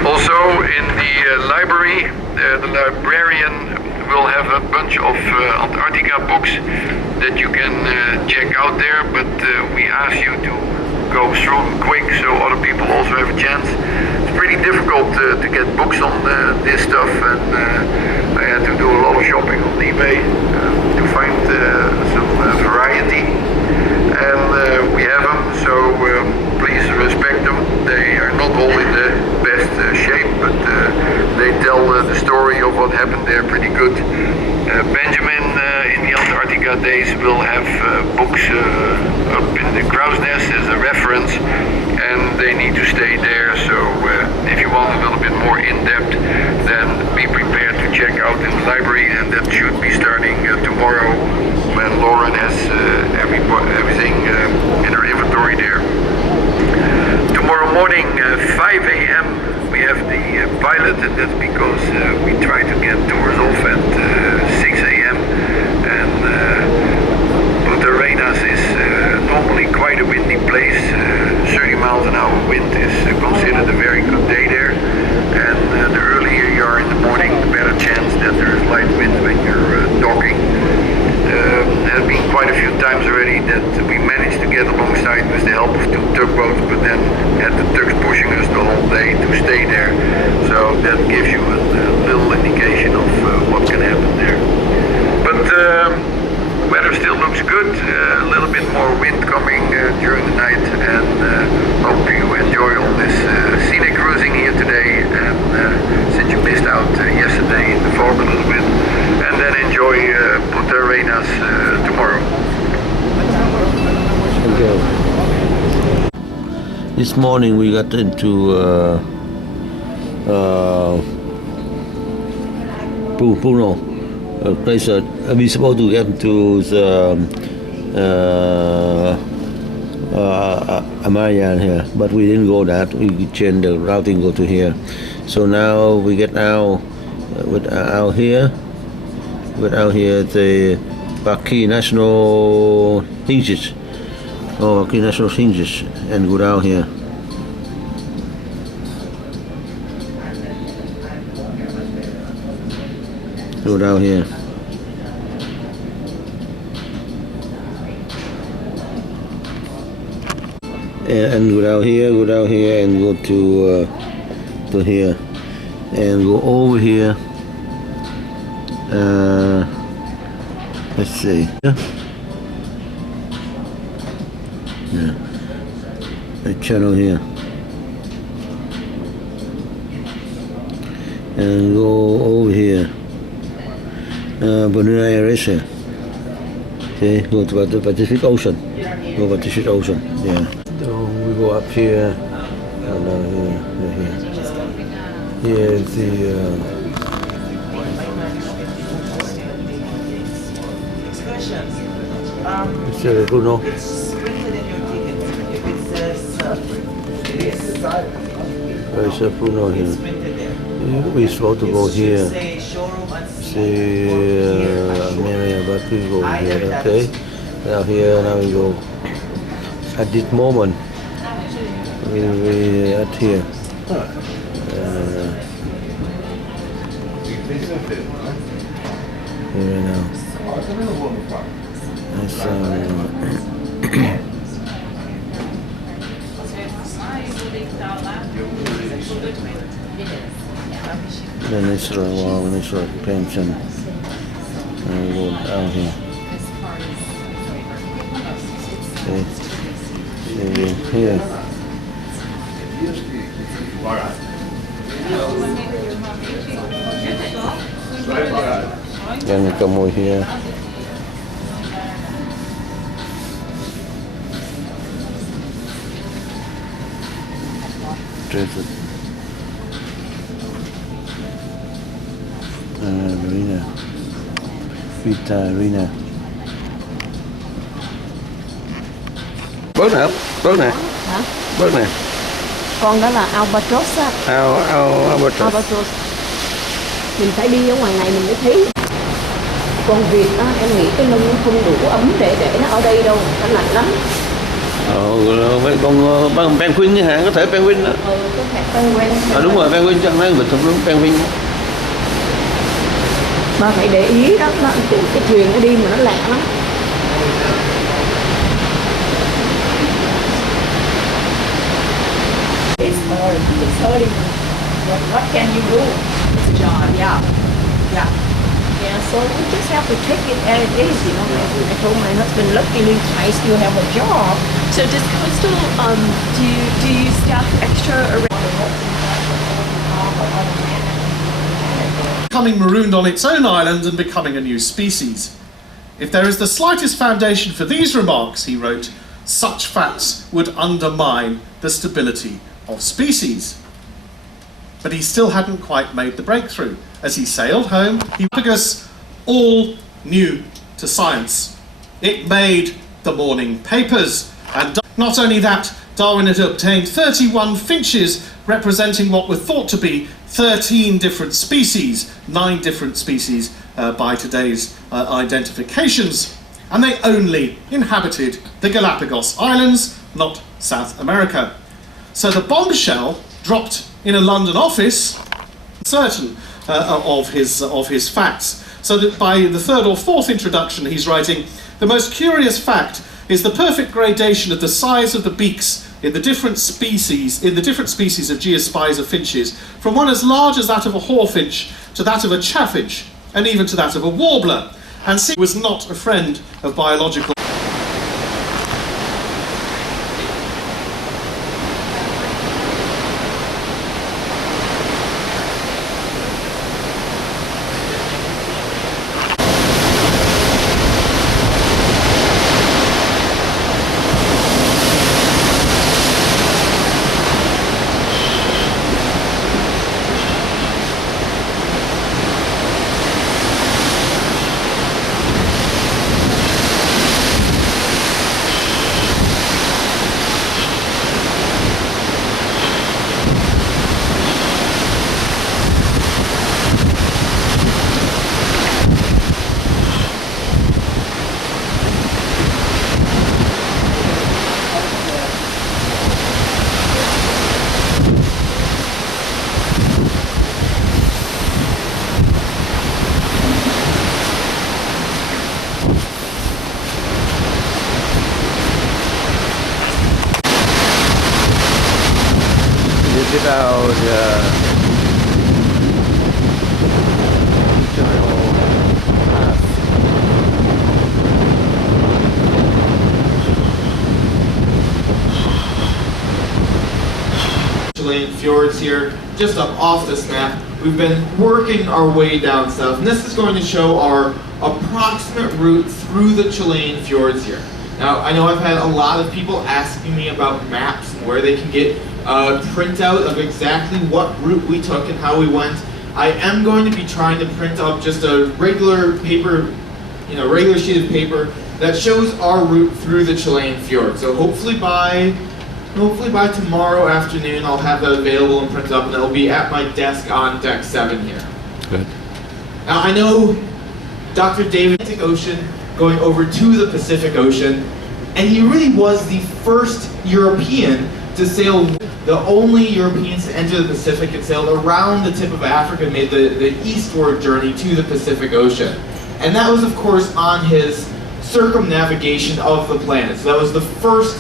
Also in the library, the librarian will have a bunch of Antarctica books that you can check out there, but we ask you to go through them quick so other people also have a chance. It's pretty difficult to get books on this stuff, and I had to do a lot of shopping on eBay to find some variety, and we have them, so please respect them. They are not all in the best shape, but they tell the story of what happened there pretty good. Benjamin in the Antarctica days will have books up in the crow's nest as a reference, and they need to stay there, so if you want a little bit more in-depth, then be prepared to check out in the library, and that should be starting tomorrow when Lauren has everything in her inventory there. Tomorrow morning, 5 a.m. we have the pilot, and that's because we try to get tours off at 6 a.m. and Punta Arenas is normally quite a windy place. 30 miles an hour wind is considered a very good day there, and the earlier you are in the morning, the better chance that there is light wind when you're docking. There have been quite a few times already that we managed to get alongside with the help of 2 tugboats, but then had the tugs pushing us the whole day to stay there. So that gives you a little indication of what can happen there. But weather still looks good. A little bit more wind coming during the night, and hope you enjoy all this scenic cruising here today. And since you missed out yesterday in the fog a little bit, and then enjoy Punta Arenas tomorrow. Okay. This morning we got into Puno, a place that we supposed to get to Amayan here, but we didn't go that. We changed the routing, go to here. So now we get out here the Paki National Hinges. Oh, Paki National Hinges, and go down here. Go down here. And go down here, and go to here, and go over here. Let's see. Yeah. A channel here. And go over here. Buenos Aires here. Okay, go to the Pacific Ocean. Go to Pacific Ocean, yeah. So we go up here, and here. Here is the it's Bruno. It's printed in your ticket. If it says this, There's a Bruno here. it's printed there. We're supposed to go here. Say showroom and See Amelia, but we go here, okay? Now we go. At this moment, we at here. Here now. That's then it's like pension. And we go down here. Okay. See here. Then we come over here. Arena. Vita Arena. Bớt nè, bớt nè, Hả? bớt nè. Con đó là albatross á. Albatross. Albatross. Mình phải đi ở ngoài này mình mới thấy. Con vịt á, em nghĩ cái lông không đủ ấm để nó ở đây đâu, nó lạnh lắm. Mấy con penguin như hả? Có thể penguin đó. Có thể penguin. Đúng rồi, penguin chắc mấy vịt không đúng penguin. Mà phải để ý đó, cái thuyền nó đi mà nó lạ lắm. It's hurting. What can you do? It's a job, yeah. Yeah. Yeah, so we just have to take it as it is, you know. I told my husband, luckily I still have a job. So does Coastal, do you staff extra around? Becoming marooned on its own island and becoming a new species. If there is the slightest foundation for these remarks, he wrote, such facts would undermine the stability of species. But he still hadn't quite made the breakthrough. As he sailed home, he was all new to science. It made the morning papers. And not only that, Darwin had obtained 31 finches representing what were thought to be 13 different species, 9 different species by today's identifications. And they only inhabited the Galapagos Islands, not South America. So the bombshell dropped in a London office, certain of his facts. So that by the third or fourth introduction he's writing, the most curious fact is the perfect gradation of the size of the beaks in the different species of Geospiza finches, from one as large as that of a hawfinch to that of a chaffinch, and even to that of a warbler. And he was not a friend of biological. Get out Chilean fjords here, just up off this map. We've been working our way down south, and this is going to show our approximate route through the Chilean fjords here. Now, I know I've had a lot of people asking me about maps and where they can get a printout of exactly what route we took and how we went. I am going to be trying to print up just a regular paper, regular sheet of paper that shows our route through the Chilean fjord. So hopefully by tomorrow afternoon I'll have that available and printed up, and it'll be at my desk on deck 7 here. Good. Now I know Dr. David Atlantic Ocean going over to the Pacific Ocean, and he really was the first European to sail, the only Europeans to enter the Pacific and sailed around the tip of Africa and made the eastward journey to the Pacific Ocean. And that was of course on his circumnavigation of the planet. So that was the first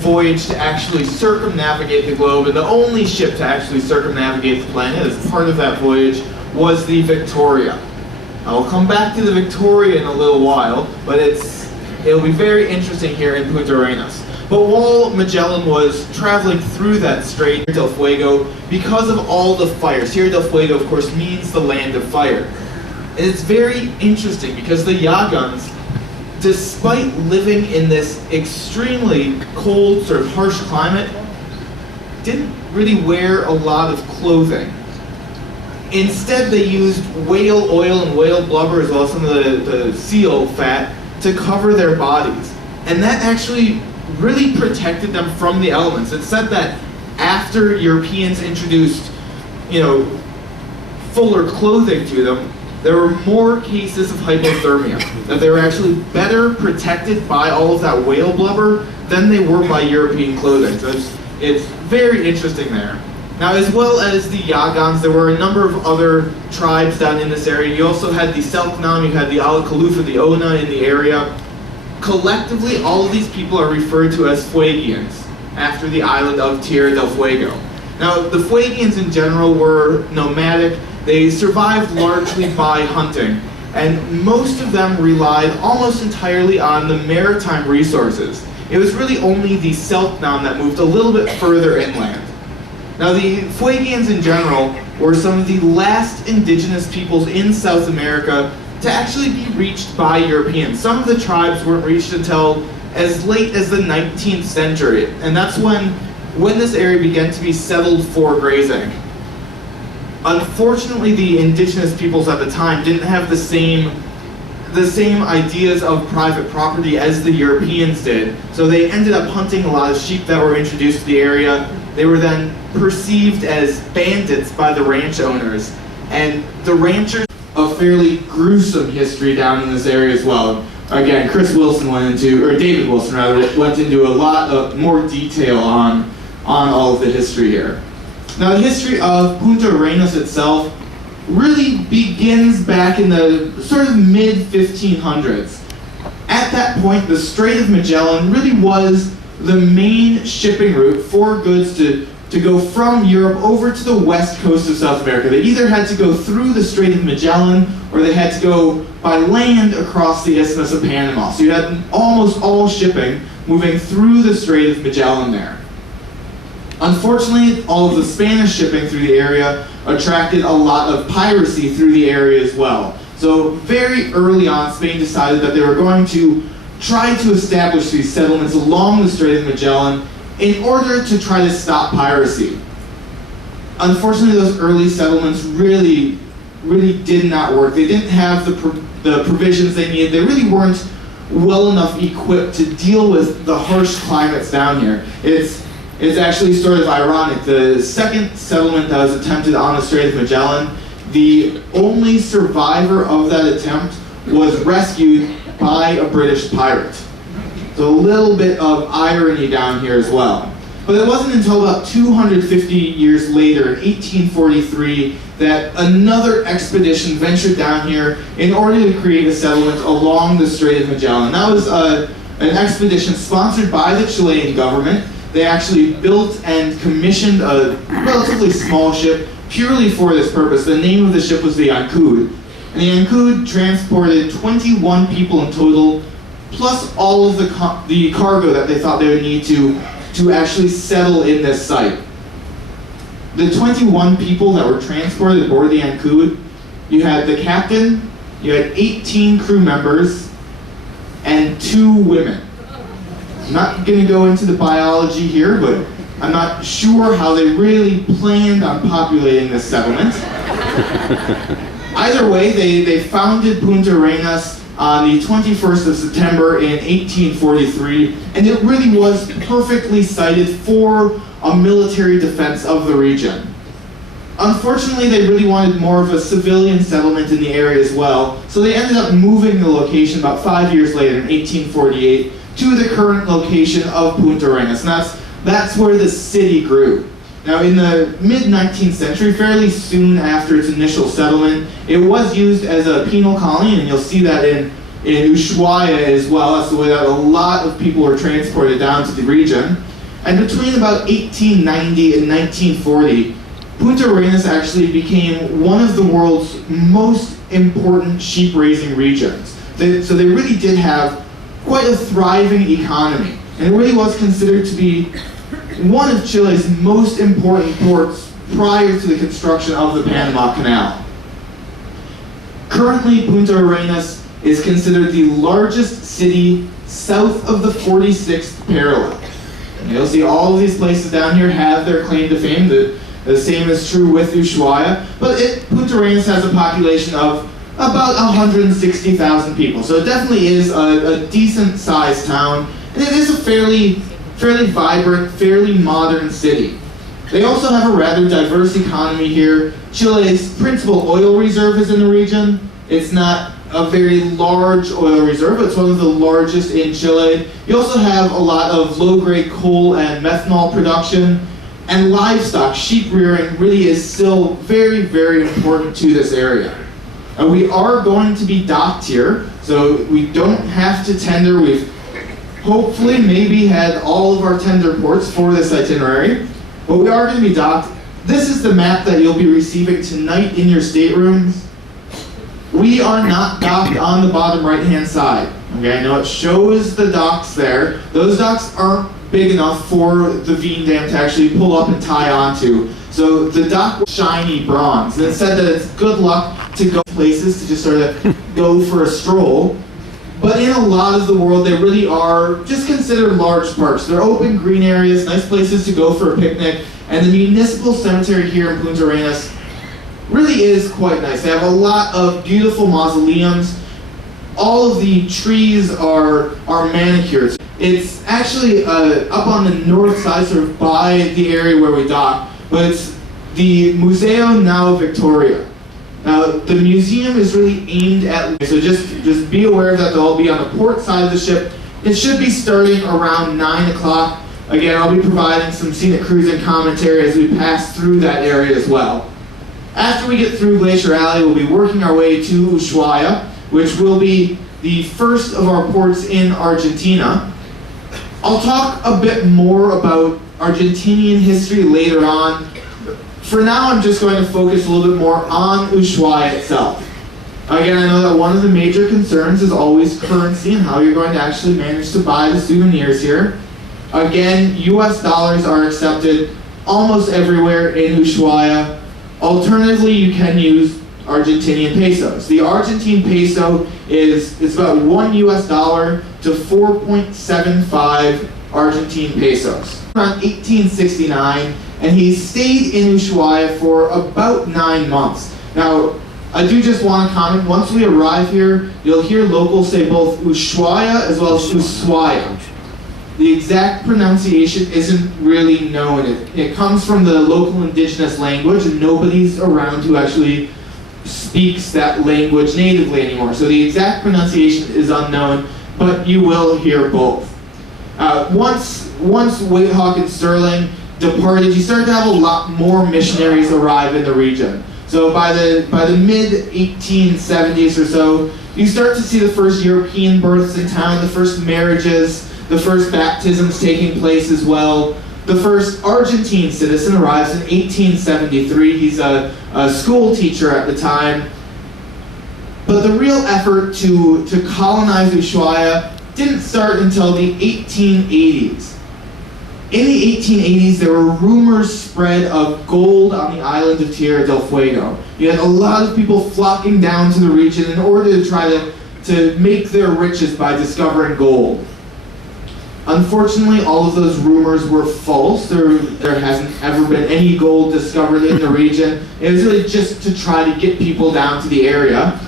voyage to actually circumnavigate the globe, and the only ship to actually circumnavigate the planet as part of that voyage was the Victoria. I'll come back to the Victoria in a little while, but it'll be very interesting here in Punta Arenas. But while Magellan was traveling through that strait, del Fuego, because of all the fires, Tierra del Fuego of course means the land of fire. And it's very interesting because the Yagans, despite living in this extremely cold, sort of harsh climate, didn't really wear a lot of clothing. Instead, they used whale oil and whale blubber, as well as some of the seal fat, to cover their bodies. And that actually really protected them from the elements. It's said that after Europeans introduced, fuller clothing to them, there were more cases of hypothermia, that they were actually better protected by all of that whale blubber than they were by European clothing. So it's very interesting there. Now, as well as the Yagans, there were a number of other tribes down in this area. You also had the Selknam, you had the Alakalufa, the Ona in the area. Collectively, all of these people are referred to as Fuegians, after the island of Tierra del Fuego. Now, the Fuegians in general were nomadic. They survived largely by hunting, and most of them relied almost entirely on the maritime resources. It was really only the Selknam that moved a little bit further inland. Now, the Fuegians in general were some of the last indigenous peoples in South America to actually be reached by Europeans. Some of the tribes weren't reached until as late as the 19th century, and that's when this area began to be settled for grazing. Unfortunately, the indigenous peoples at the time didn't have the same ideas of private property as the Europeans did, so they ended up hunting a lot of sheep that were introduced to the area. They were then perceived as bandits by the ranch owners, and the ranchers a fairly gruesome history down in this area as well. Again, David Wilson went into a lot of more detail on all of the history here. Now, the history of Punta Arenas itself really begins back in the sort of mid-1500s. At that point, the Strait of Magellan really was the main shipping route for goods to go from Europe over to the west coast of South America. They either had to go through the Strait of Magellan or they had to go by land across the Isthmus of Panama. So you had almost all shipping moving through the Strait of Magellan there. Unfortunately, all of the Spanish shipping through the area attracted a lot of piracy through the area as well. So very early on, Spain decided that they were going to try to establish these settlements along the Strait of Magellan in order to try to stop piracy. Unfortunately, those early settlements really did not work. They didn't have the provisions they needed. They really weren't well enough equipped to deal with the harsh climates down here. It's actually sort of ironic. The second settlement that was attempted on the Strait of Magellan, the only survivor of that attempt was rescued by a British pirate. So a little bit of irony down here as well. But it wasn't until about 250 years later, in 1843, that another expedition ventured down here in order to create a settlement along the Strait of Magellan. That was an expedition sponsored by the Chilean government. They actually built and commissioned a relatively small ship purely for this purpose. The name of the ship was the Ancud. And the Ancud transported 21 people in total, plus all of the cargo that they thought they would need to actually settle in this site. The 21 people that were transported aboard the Ancud, you had the captain, you had 18 crew members, and 2 women. I'm not going to go into the biology here, but I'm not sure how they really planned on populating this settlement. Either way, they founded Punta Arenas on the 21st of September in 1843, and it really was perfectly sited for a military defense of the region. Unfortunately, they really wanted more of a civilian settlement in the area as well, so they ended up moving the location about 5 years later, in 1848, to the current location of Punta Arenas, and that's where the city grew. Now, in the mid-19th century, fairly soon after its initial settlement, it was used as a penal colony, and you'll see that in Ushuaia as well. That's the way that a lot of people were transported down to the region. And between about 1890 and 1940, Punta Arenas actually became one of the world's most important sheep-raising regions. So they really did have quite a thriving economy, and it really was considered to be one of Chile's most important ports prior to the construction of the Panama Canal. Currently, Punta Arenas is considered the largest city south of the 46th parallel. And you'll see all of these places down here have their claim to fame. The same is true with Ushuaia, but Punta Arenas has a population of about 160,000 people, so it definitely is a decent-sized town, And it is a fairly vibrant, fairly modern city. They also have a rather diverse economy here. Chile's principal oil reserve is in the region. It's not a very large oil reserve, but it's one of the largest in Chile. You also have a lot of low-grade coal and methanol production, and livestock, sheep rearing, really is still very, very important to this area. We are going to be docked here, so we don't have to tender. We've hopefully maybe had all of our tender ports for this itinerary, but we are going to be docked. This is the map that you'll be receiving tonight in your staterooms. We are not docked on the bottom right-hand side. Okay, I know it shows the docks there. Those docks aren't big enough for the Veen Dam to actually pull up and tie onto. So the dock was shiny bronze. And it said that it's good luck to go places, to just sort of go for a stroll. But in a lot of the world, they really are just considered large parks. They're open green areas, nice places to go for a picnic. And the municipal cemetery here in Punta Arenas really is quite nice. They have a lot of beautiful mausoleums. All of the trees are manicured. It's actually up on the north side, sort of by the area where we dock, but it's the Museo Nao Victoria. Now, the museum is really aimed at, so just be aware that they'll be on the port side of the ship. It should be starting around 9 o'clock. Again, I'll be providing some scenic cruising commentary as we pass through that area as well. After we get through Glacier Alley, we'll be working our way to Ushuaia, which will be the first of our ports in Argentina. I'll talk a bit more about Argentinian history later on. For now, I'm just going to focus a little bit more on Ushuaia itself. Again, I know that one of the major concerns is always currency and how you're going to actually manage to buy the souvenirs here. Again, US dollars are accepted almost everywhere in Ushuaia. Alternatively, you can use Argentinian pesos. The Argentine peso it's about $1 US to 4.75 Argentine pesos. Around 1869, and he stayed in Ushuaia for about 9 months. Now, I do just want to comment, once we arrive here, you'll hear locals say both Ushuaia as well as Ushuaia. The exact pronunciation isn't really known. It comes from the local indigenous language, and nobody's around who actually speaks that language natively anymore. So the exact pronunciation is unknown, but you will hear both. Once Whitehawk and Sterling departed, you started to have a lot more missionaries arrive in the region. So by the mid-1870s or so, you start to see the first European births in town, the first marriages, the first baptisms taking place as well. The first Argentine citizen arrives in 1873. He's a school teacher at the time. But the real effort to colonize Ushuaia didn't start until the 1880s. In the 1880s, there were rumors spread of gold on the island of Tierra del Fuego. You had a lot of people flocking down to the region in order to try to make their riches by discovering gold. Unfortunately, all of those rumors were false. There hasn't ever been any gold discovered in the region. It was really just to try to get people down to the area.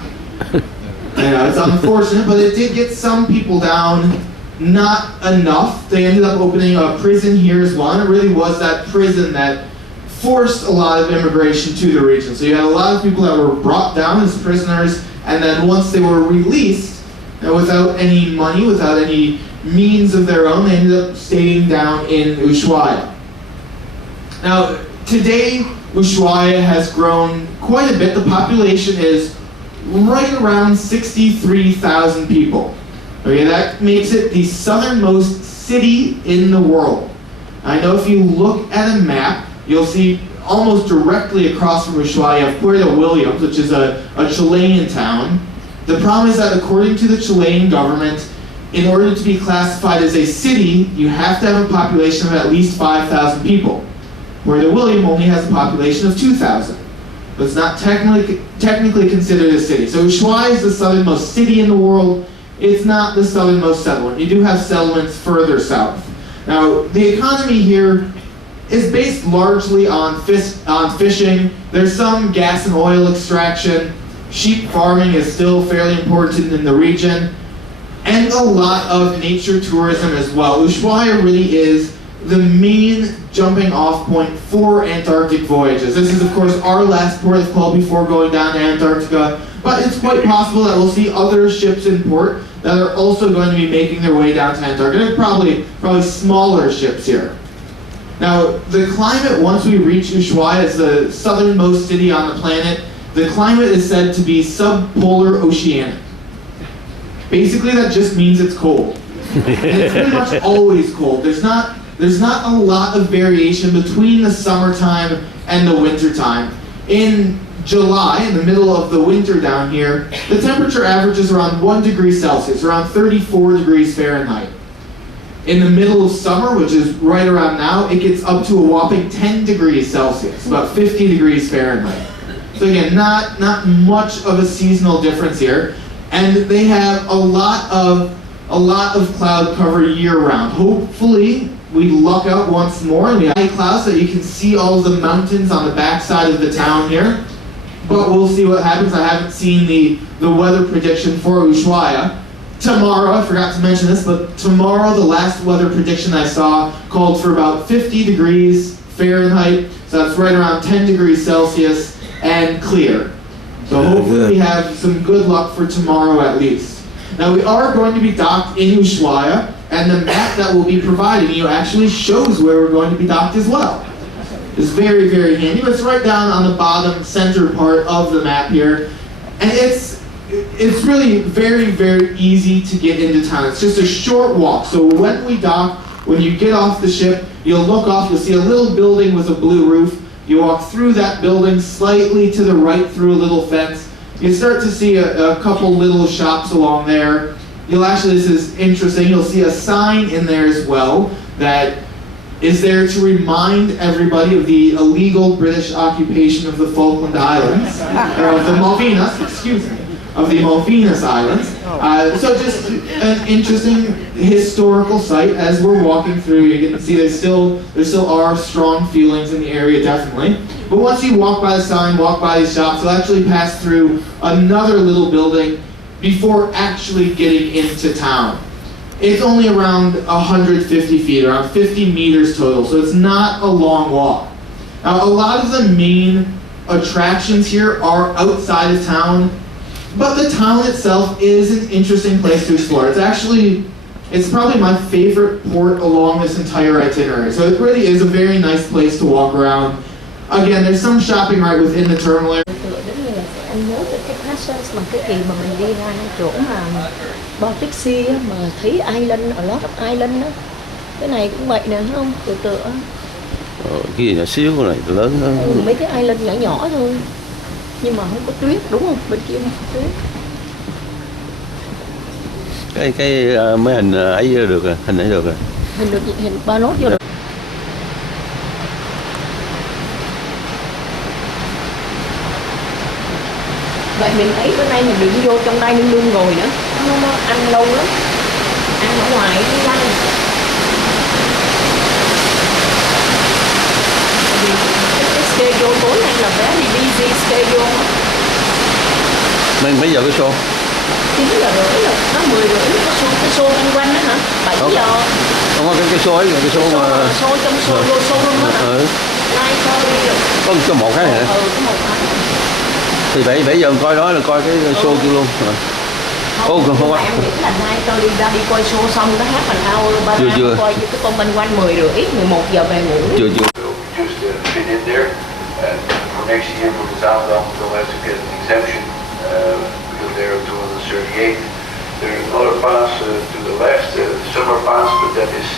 It's unfortunate, but it did get some people down. Not enough. They ended up opening a prison here as well, and it really was that prison that forced a lot of immigration to the region. So you had a lot of people that were brought down as prisoners, and then once they were released, without any money, without any means of their own, they ended up staying down in Ushuaia. Now, today, Ushuaia has grown quite a bit. The population is right around 63,000 people. Okay, that makes it the southernmost city in the world. I know if you look at a map, you'll see almost directly across from Ushuaia, Puerto Williams, which is a Chilean town. The problem is that according to the Chilean government, in order to be classified as a city, you have to have a population of at least 5,000 people. Puerto Williams only has a population of 2,000. But it's not technically considered a city. So Ushuaia is the southernmost city in the world. It's not the southernmost settlement. You do have settlements further south. Now, the economy here is based largely on fishing. There's some gas and oil extraction. Sheep farming is still fairly important in the region. and a lot of nature tourism as well. Ushuaia really is the main jumping off point for Antarctic voyages. This is of course our last port of call before going down to Antarctica, but it's quite possible that we'll see other ships in port that are also going to be making their way down to Antarctica. Probably smaller ships here. Now, the climate once we reach Ushuaia, it's the southernmost city on the planet, the climate is said to be subpolar oceanic. Basically that just means it's cold. It's pretty much always cold. There's not a lot of variation between the summertime and the wintertime. In July, in the middle of the winter down here, the temperature averages around 1 degree Celsius, around 34 degrees Fahrenheit. In the middle of summer, which is right around now, it gets up to a whopping 10 degrees Celsius, about 50 degrees Fahrenheit. So again, not much of a seasonal difference here. And they have a lot of cloud cover year-round. Hopefully, we luck out once more and we have high clouds so you can see all of the mountains on the backside of the town here. But we'll see what happens. I haven't seen the weather prediction for Ushuaia. Tomorrow, I forgot to mention this, but tomorrow the last weather prediction I saw called for about 50 degrees Fahrenheit, so that's right around 10 degrees Celsius, and clear. So hopefully we have some good luck for tomorrow at least. Now we are going to be docked in Ushuaia, and the map that we'll be providing you actually shows where we're going to be docked as well. It's very, very handy, but it's right down on the bottom center part of the map here. And it's really very, very easy to get into town. It's just a short walk. So when we dock, when you get off the ship, you'll look off, you'll see a little building with a blue roof. You walk through that building slightly to the right through a little fence. You start to see a couple little shops along there. You'll actually, this is interesting, you'll see a sign in there as well that is there to remind everybody of the illegal British occupation of the Falkland Islands, or of the Malvinas, excuse me, of the Malvinas Islands. So just an interesting historical site as we're walking through. You can see there still are strong feelings in the area, definitely. But once you walk by the sign, walk by these shops, you'll actually pass through another little building before actually getting into town. It's only around 150 feet, around 50 meters total, so it's not a long walk. Now, a lot of the main attractions here are outside of town, but the town itself is an interesting place to explore. It's probably my favorite port along this entire itinerary, so it really is a very nice place to walk around. Again, there's some shopping right within the terminal area. Anh nhớ cái passage mà cái kỳ mà mình đi ra chỗ mà Baltic Sea á, mà thấy island, a lot of island á. Cái này cũng vậy nè, thấy không? Tựa. Cái gì nhỏ xíu này, lớn hơn. Mấy cái island nhỏ nhỏ thôi. Nhưng mà không có tuyết, đúng không? Bên kia không có tuyết. Cái mấy hình ấy được rồi, hình ấy được rồi. Hình ba nốt vô được. Vậy mình thấy bữa nay mình đừng vô trong đây luôn ngồi nữa, nó ăn lâu lắm, ăn ở ngoài không ăn. Vì cái schedule tối nay là very busy schedule. Mấy giờ cái show? 9 giờ rưỡi rồi, nó 10 rưỡi cái show quanh quanh đó hả? 7 giờ. Không có cái show ấy, cái show mà show trong showroom đó hả? Live show. Có một cái hả? Có một cái. Thì 7 giờ coi đó là coi cái show kia luôn. Không em nghĩ là nay tôi đi ra đi coi show xong nó hát bằng hour ba coi cái con banh quanh 10 rưỡi 11 giờ về ngủ. Chưa. Just fit in there. And for next year for the Zaandam, they'll have to get an exemption because they're 238. There's another pass to the left, summer pass, but that is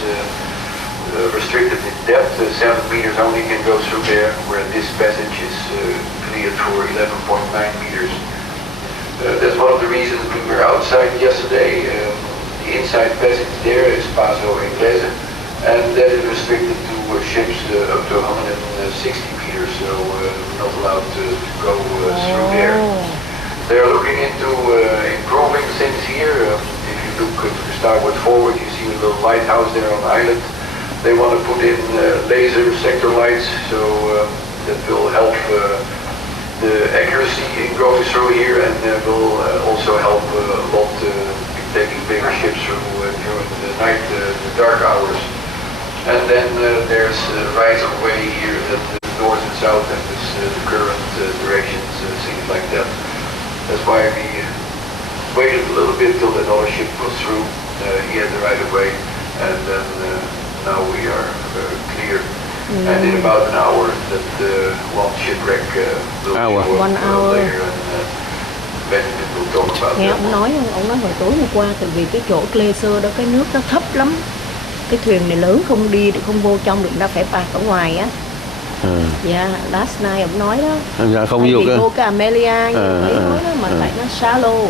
restricted in depth. 7 meters only can go through there, where this passage is cleared for 11.9 meters. That's one of the reasons we were outside yesterday. The inside passage there is Paso Inglese, and that is restricted to ships up to 160 meters, so we're not allowed to go through there. They are looking into improving things here. If you look to starboard forward, you see a little lighthouse there on the island. They want to put in laser sector lights, so that will help the accuracy in going through here, and will also help a lot taking bigger ships through during the night, the dark hours. And then there's right of way here that the north and south and this, the current directions, things like that. That's why we waited a little bit till that other ship was through. He had the right of way, and then now we are clear. And in about an hour, that one shipwreck will show up later, and Benjamin will talk about Nghe that. ông nói hồi tối hôm qua, tại vì cái chỗ Glacier đó cái nước nó thấp lắm, cái thuyền này lớn không đi được, không vô trong được, nó phải park ở ngoài á. Dạ, last night ông nói đó. Không tại vô vì cơ. vô cái Amelia như nói đó, mà tại nó shallow,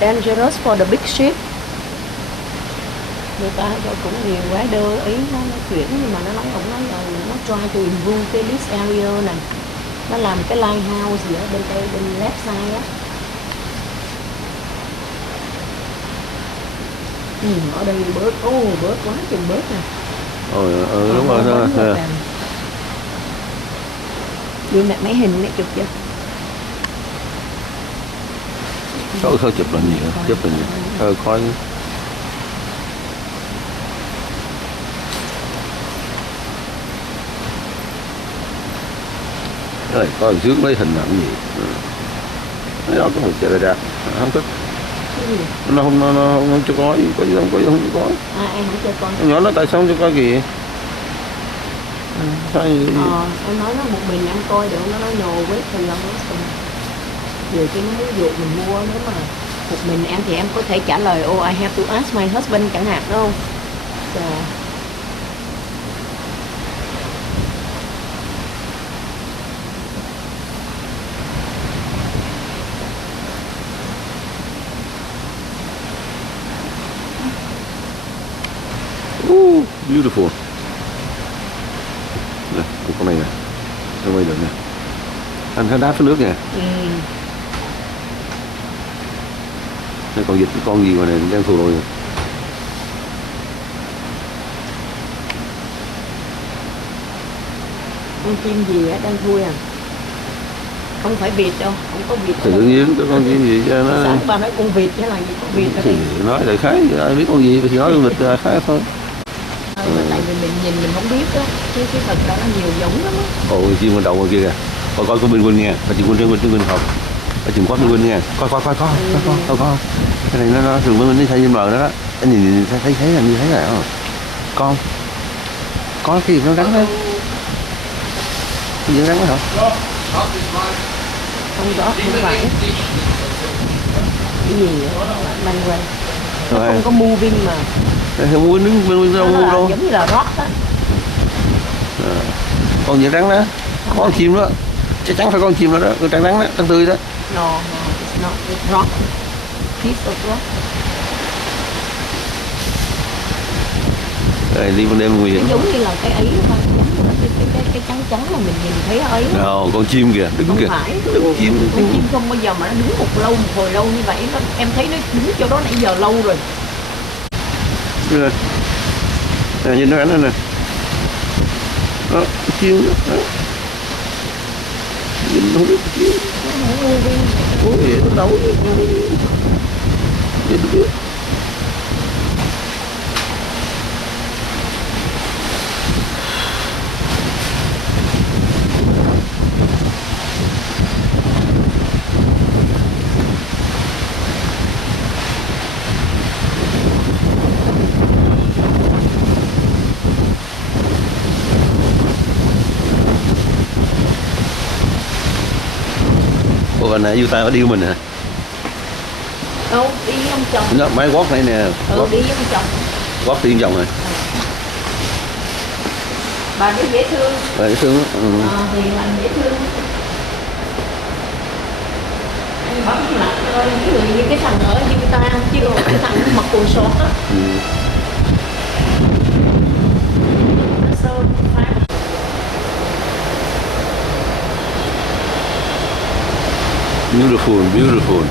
dangerous for the big ship. Người ta cũng nhiều rider ý nó chuyển, nhưng mà nó nói ông nói là nó try to improve cái this area này, nó làm cái lighthouse gì ở bên đây, bên left side á. Ở đây bớt, bớt quá chừng bớt nè. Đúng rồi. Đưa mẹ mấy hình này chụp chưa? Thôi chụp là nhiều, chụp là nhiều. Coi. Rồi, coi trước mấy hình làm gì. Nó có một chạy ra, không thích. Nó không cho coi, có gì không cho coi. Em không cho coi. Nhỏ nó tại sao không cho coi kìa? Em nói nó một mình em coi được, nó nói no wait for long xong. Giờ cái nó muốn dụ mình mua, nếu mà một mình em thì em có thể trả lời I have to ask my husband chẳng hạn, đúng không? So. Beautiful. Nè, con này nè, con này được nè. Anh thấy đá phía nước nè. Đây còn vịt, con gì mà này đang thù rồi. Con chim gì á đang thui à? Không phải vịt đâu, không có vịt. Tự nhiên có con chim gì cho nó. Sáng bà nói con vịt hay là gì, con vịt ở thì đây. nói đại khái, ai biết con gì thì nói con vịt đại khái thôi. Tại vì mình nhìn mình không biết đó, chứ cái thật ra nó nhiều giống lắm á. Chim con đầu ngoài kia kìa. Coi bên Quynh nghe, bà chim Quynh học. Bà chim quát bên Quynh nghe. Coi. Cái này nó thường bên Quynh thấy trên bờ đó đó. Anh nhìn thấy là như thế này không? Con. Có cái gì nó rắn đấy. Cái gì nó rắn đấy hả? Không rõ, không phải. Cái gì á? Banh quanh. Nó không có moving mà. Không có đứng bên đâu. Giống như là rock á. Con gì rắn đó, có con chim đó, chắc chắn phải con chim đó, con trắng rắn đó, trắng tươi đó. No, it's not, it's rock, piece of rock. Rồi đi ban đêm nguy hiểm. Giống như là cái ấy thôi, giống như là cái trắng mà mình nhìn thấy ấy. Con chim kìa, đứng kìa. Không phải, con chim không bao giờ mà nó đứng một hồi lâu như vậy, em thấy nó đứng chỗ đó nãy giờ lâu rồi. Nè, nhìn nó rắn nè. Đó, chim đó. Nhìn không biết chim. Ôi, nó đâu. Nhìn biết. Ủa, nãy tay có đi của mình hả? Đâu, đi với ông chồng. Nó máy quát này nè. Đi với ông chồng. Quát tiên chồng rồi. Bà nó dễ thương. Bà dễ thương. Thì lành dễ thương. Anh bấm lại coi những người như cái thằng ở như ta, chứ còn cái thằng mặc quần short á. Beautiful.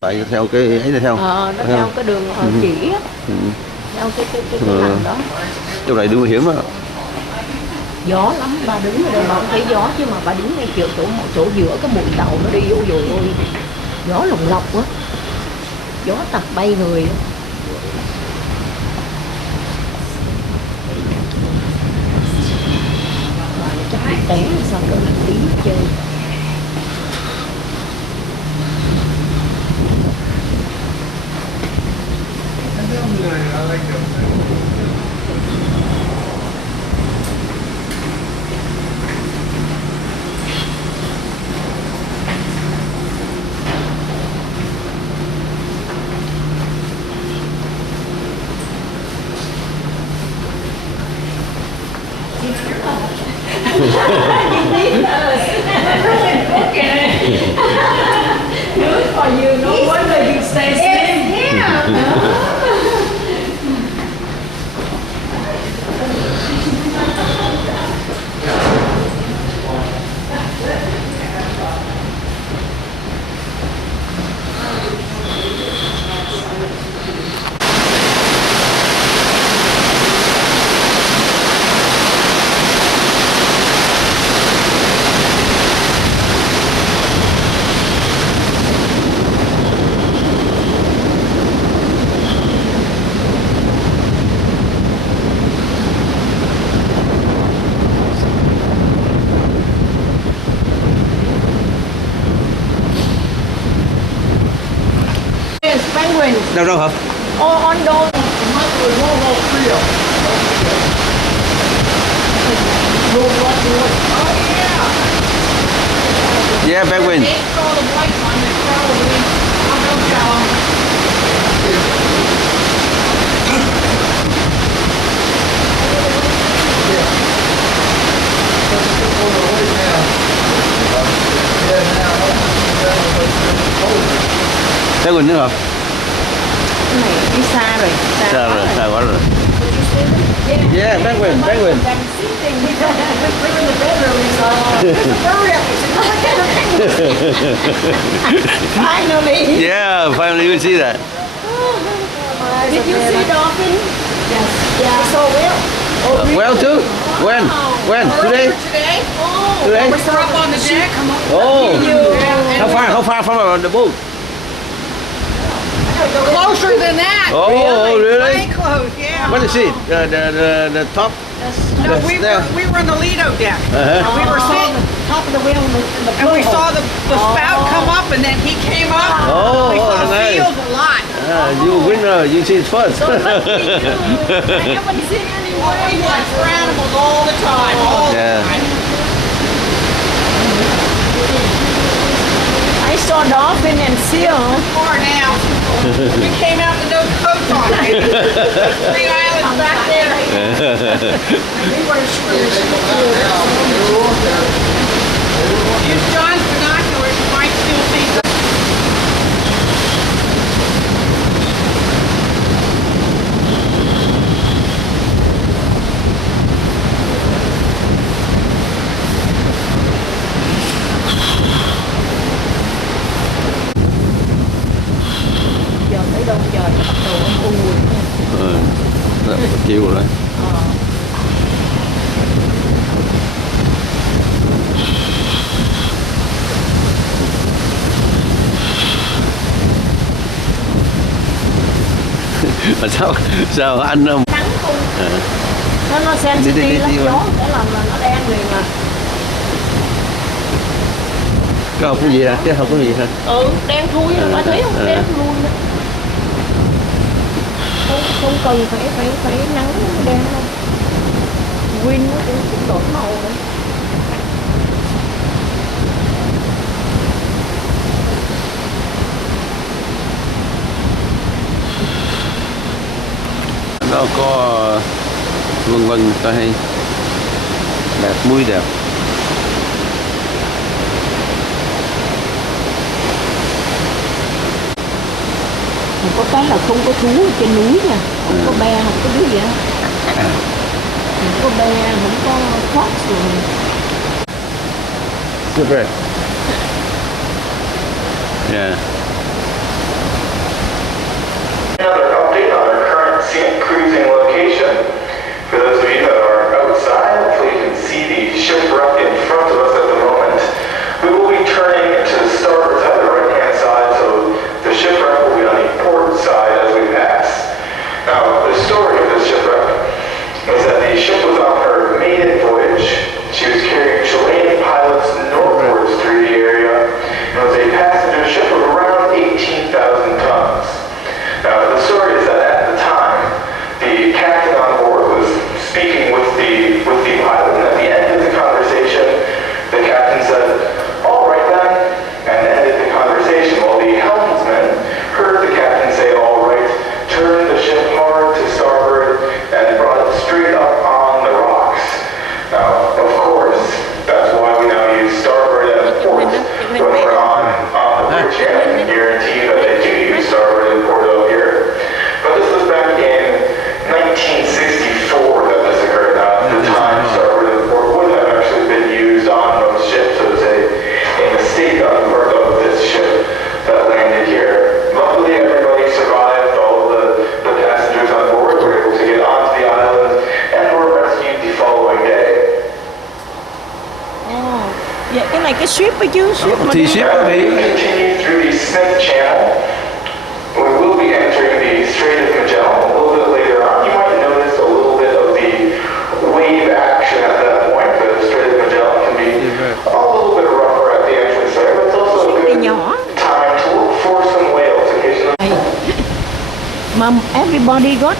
Tại theo cái ấy này theo. Nó theo cái đường chỉ á. Theo cái lằn đó. Chỗ này đứng nguy hiểm á. Gió lắm, bà đứng ở đây bà không thấy gió, chứ mà bà đứng ngay chỗ giữa cái mũi tàu nó đi vô rồi. Gió lồng lọc quá, gió tạt bay người á. Chắc bị té sao cỡ tí chơi. Good for you. No wonder you stay slim. Penguin. Đâu hả? On door. Yeah, penguin. Penguin nữa hả? Cái này đi xa rồi. Xa quá rồi. Yeah, penguin. Finally. Yeah, finally you see that. Did you see dolphin? Yes. Yeah. So well. Well too? When? Today? Today? Today? We're up on the deck. Oh, how far from the boat? Closer than that. Oh, really? Way close, yeah. What is it? The top? No, we were on the Lido deck. Uh-huh. We were sitting, Top of the wheel and we saw the spout come up, and then he came up. Oh, We saw nice. seals a lot. You winner, you see it first. I haven't seen any Oh, we watch for animals all the time. All the Yeah. time. I saw dolphin and seal. Far now. We came out with no coats on. 3 islands back there. Use John's binoculars, you might still see some. Giờ tới đâu giờ bắt đầu u Chịu rồi. Mà sao anh không? nắng không. Nó sensitive lắm, gió cái là nó đen liền à. Cái hộp cái gì hả? Cái hộp cái gì hả? Đen thui rồi, bà thấy không? Đen thui đó. Không cần phải nắng đen đâu. Win nó cũng đổi màu nữa. Nó có vân ta hay đẹp, muối đẹp. Có cái là không có thú ở trên núi nha, không có be, không có đứa gì hết. Không có be, không có fox rồi. Super. Yeah. Another update on our current scenic cruising location. For those of you that are outside, hopefully you can see the shipwreck in front of us at the moment. We will be turning to the starboard side, the right-hand side, so ship với chứ, ship mà Thì đi. ship quý vị. Continue through the Smith Channel. We will be entering the Strait of Magellan a little bit later on. You might notice a little bit of the wave action at that point. The Strait of Magellan can be a little bit rougher at the entrance there, but it's also a good nhỏ. time to look for some whales occasionally. Mà everybody got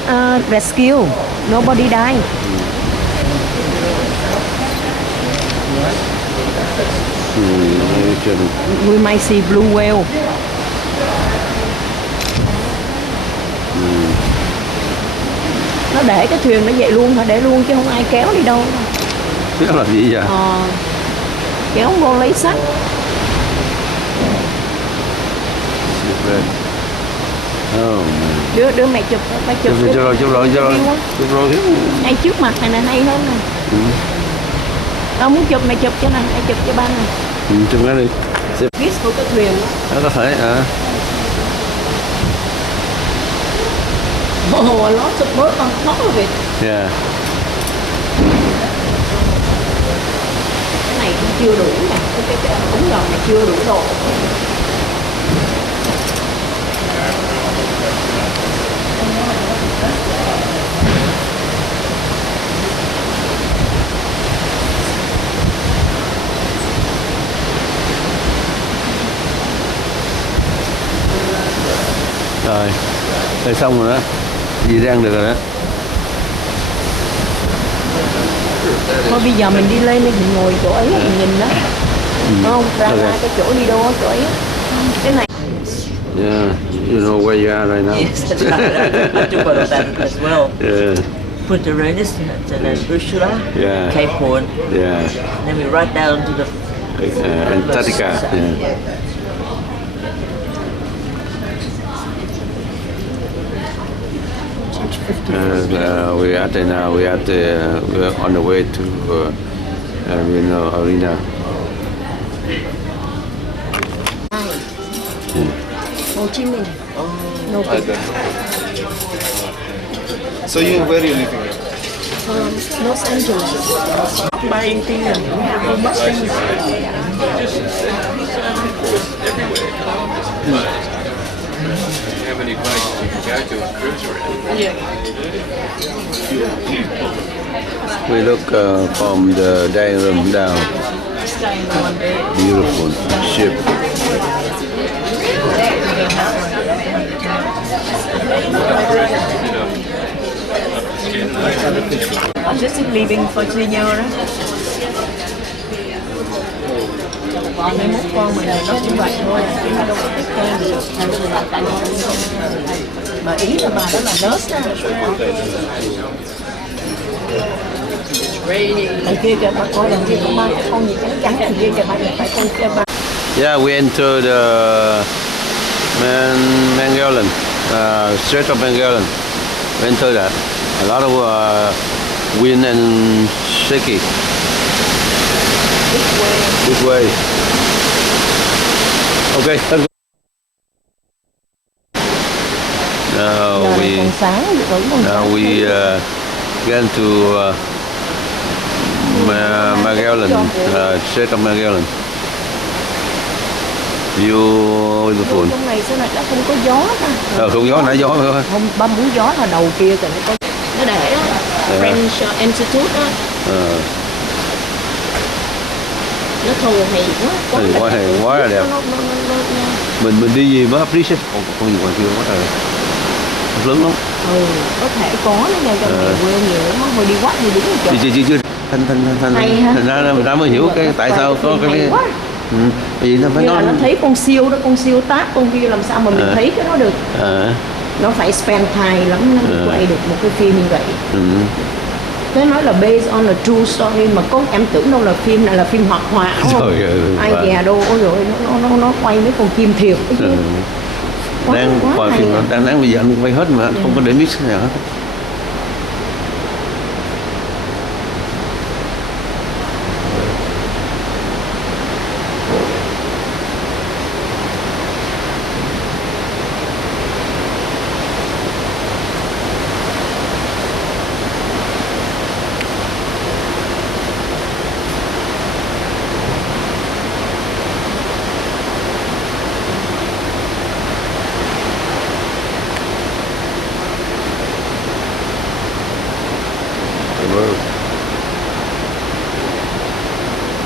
rescue, nobody died. We might see blue whale. Nó để cái thuyền nó vậy luôn hả? Để luôn chứ không ai kéo đi đâu. Kéo làm gì vậy? Kéo vô lấy sắt. Đứa mẹ chụp, phải chụp. Chụp rồi. Ngay trước mặt này nè, hay hơn nè. Tao muốn chụp, mày chụp cho nè, mày chụp cho ba nè. Chụp cái đi. Viết của cái thuyền đó. Có thể Lots of birds on top of it. Yeah. Cái này cũng chưa đủ nè, cái ống ngầm này chưa đủ độ. Rồi, đây xong rồi đó. Gì đang được rồi đó. Thôi bây giờ mình đi lên đi, mình ngồi chỗ ấy mình nhìn đó. Không, ra cái chỗ đi đâu chỗ ấy. Cái này. Yeah, you know where you are right now. Yes, that's right. I took one of that as well. Yeah. Punta Arenas and then Ursula, Yeah. Cape Horn. Yeah. Then we right down to the Antarctica. Yeah. We are there now. We are on the way to arena. Hồ Chí Minh. No good. So where are you living? Los Angeles. Buying things and how much things. How many places you can go to and cruise around? Yeah. We look from the dining room down. Beautiful ship. I'm just leaving for Virginia đó. Mấy mốt con mình nó cũng vậy thôi, chứ nó đâu có thích con gì. Mà ý là bà đó là nurse đó. Thằng kia kìa, bà coi đằng kia có ba cái con gì trắng trắng đằng kia kìa, bà phải con kia ba. Yeah, we entered Magellan, Strait of Magellan. We entered that. A lot of wind and shaky. Big wave. Okay. Now we get to Magellan, Strait of Magellan. Beautiful. Trong này sao lại đã không có gió ta? Không gió, nãy gió thôi. Không, bấm mũi gió là đầu kia kìa, nó để đó. French Institute đó. Nó thù hay quá. Quá là đẹp. Mình đi gì mới appreciate. Con gì ngoài kia quá trời. Lớn lắm. Có thể có nó ngay trong này quê nhiều lắm, hồi đi quát thì đúng rồi. Chưa. Thành ra người ta mới hiểu cái tại sao có cái vì nó phải nó thấy con siêu đó, con siêu táp con kia làm sao mà mình thấy cái đó được. Nó phải spend time lắm nó quay được một cái phim như vậy. Thế nói là based on a true story mà có em tưởng đâu là phim này là phim hoạt họa không? Ai dè đâu, ôi rồi nó quay mấy con chim thiệt cái chứ. Đang coi phim đó, đang bây giờ anh quay hết mà không có để miss cái nào hết.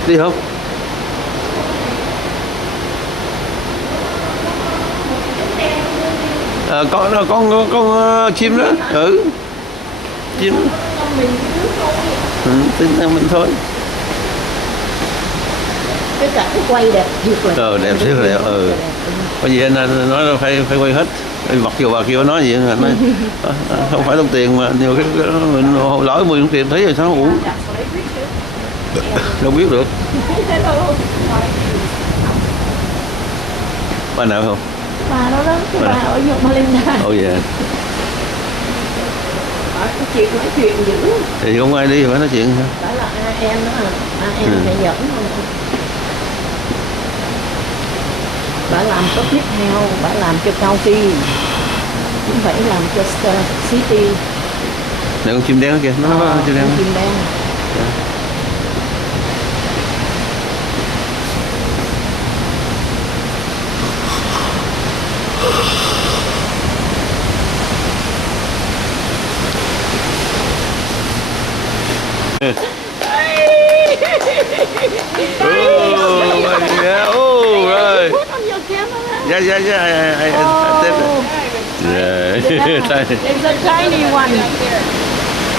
Đi không? Con chim đó. Ừ. Chim. Tính theo mình thôi. Cái cả cái quay đẹp thiệt là. Đẹp thiệt là đẹp. Có gì anh nói là phải quay hết. Mặc dù bà kêu nói gì anh nói không phải tốn tiền mà nhiều cái mình lỗi 10 đồng tiền thấy rồi sao uống. Đâu biết được. Bà nào không? Bà đó đó, cái bà ở Nhật Malaysia. Ồ dạ. Cái chuyện nói chuyện dữ. Thì không ai đi phải nói chuyện sao? Đó là em đó à, em phải dẫn không? Bà làm có tiếp theo, bà làm cho county, cũng phải làm cho city. Này con chim đen đó kìa, nó chim đen. Chim đen. Yeah, I did it. Yeah. There's a tiny one.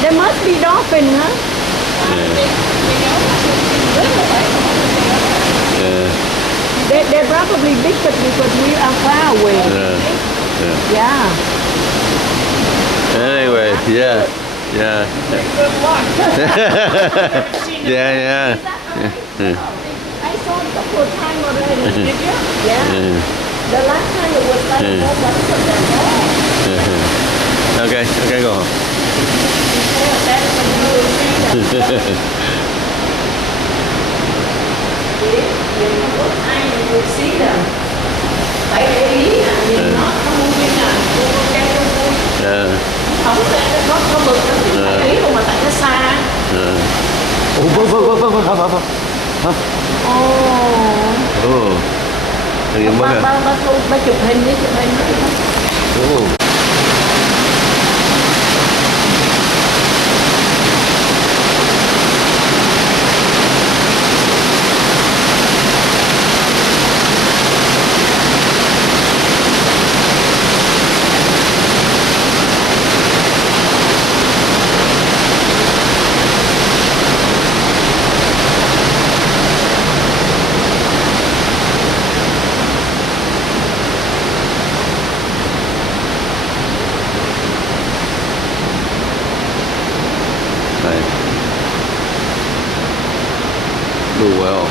There must be dolphin, huh? They're probably big, but because we are far away. Yeah. Anyway, yeah. Yeah. Yeah. I saw it a couple of times already. Did you? Yeah. The last time it was like 4 months ago. Okay, go on. Ai will see them. Phải để ý là nhìn nó không như nào, không có bực nó phải ý luôn mà tại nó xa. Ba chụp hình đi, chụp hình đi. Do well.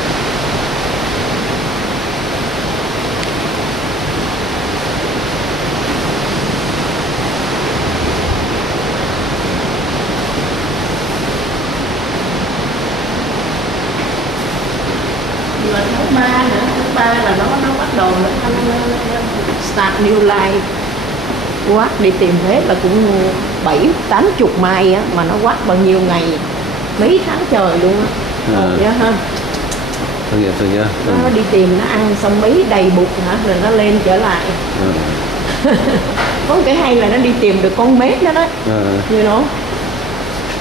Là thứ ba nữa, thứ ba là nó bắt đầu nó start new life. Quát đi tìm hết là cũng 70-80 mai á, mà nó quát bao nhiêu ngày, mấy tháng trời luôn á. Dạ ha. Tôi nhớ. Nó đi tìm nó ăn xong mấy đầy bụng hả, rồi nó lên trở lại. Có cái hay là nó đi tìm được con mét đó đấy. You know?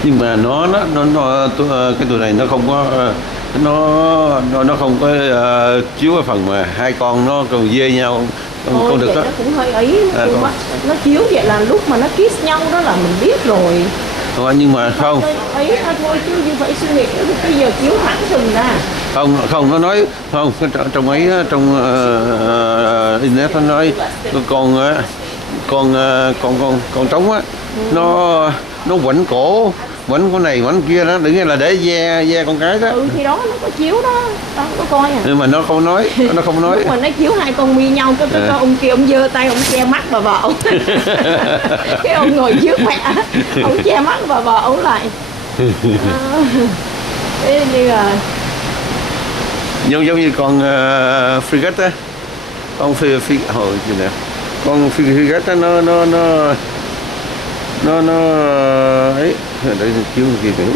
Nhưng mà nó cái tụi này nó không có nó không có chiếu cái phần mà hai con nó còn dê nhau con được đó. Nó cũng hơi ấy, nó chiếu vậy là lúc mà nó kiss nhau đó là mình biết rồi. Nhưng mà không ấy thôi chứ như phải suy nghĩ bây giờ chiếu thẳng rừng ra. Không nó nói không trong ấy trong internet nó nói con trống á, nó quảnh cổ, quảnh con này quảnh kia đó, đừng nghe là để ve con cái đó. Thì đó nó có chiếu đó có coi à. Nhưng mà nó không nói. Lúc mà nó chiếu hai con mi nhau cái ông kia ông giơ tay ông che mắt bà vợ ông. Cái ông ngồi trước mẹ ông che mắt bà vợ ông lại. Thế như là giống như con frigate á, con con frigate á, nó ấy để chiếu gì vậy.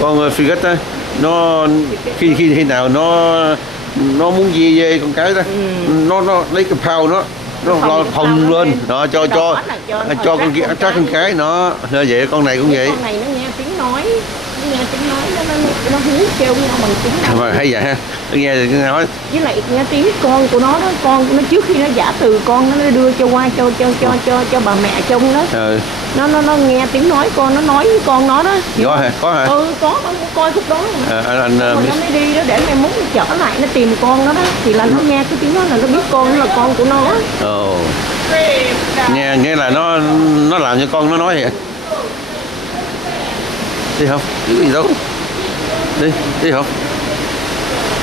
Con frigate á, nó khi nào nó muốn dê con cái đó, nó lấy cái phao nó phồng lên đó cho con kia trát con cái nó như vậy. Con này cũng vậy. Con này nó nghe tiếng nói, nó nghe tiếng nói, nó hú kêu nhau bằng tiếng Anh. Mà hay vậy ha, nó nghe thì nó nói. Với lại nghe tiếng con của nó đó, con nó trước khi nó giả từ con nó đưa cho qua cho bà mẹ trông đó. Ừ. Nó nghe tiếng nói con, nó nói với con nó đó. Có hả? Có hả? Ừ, có, nó coi khúc đó. Anh nó mới đi đó để mày muốn trở lại nó tìm con nó đó, thì là nó nghe cái tiếng đó là nó biết con nó là con của nó. Ồ. Nghe là nó làm cho con nó nói vậy. Đi không? Cái gì đâu? Đi không?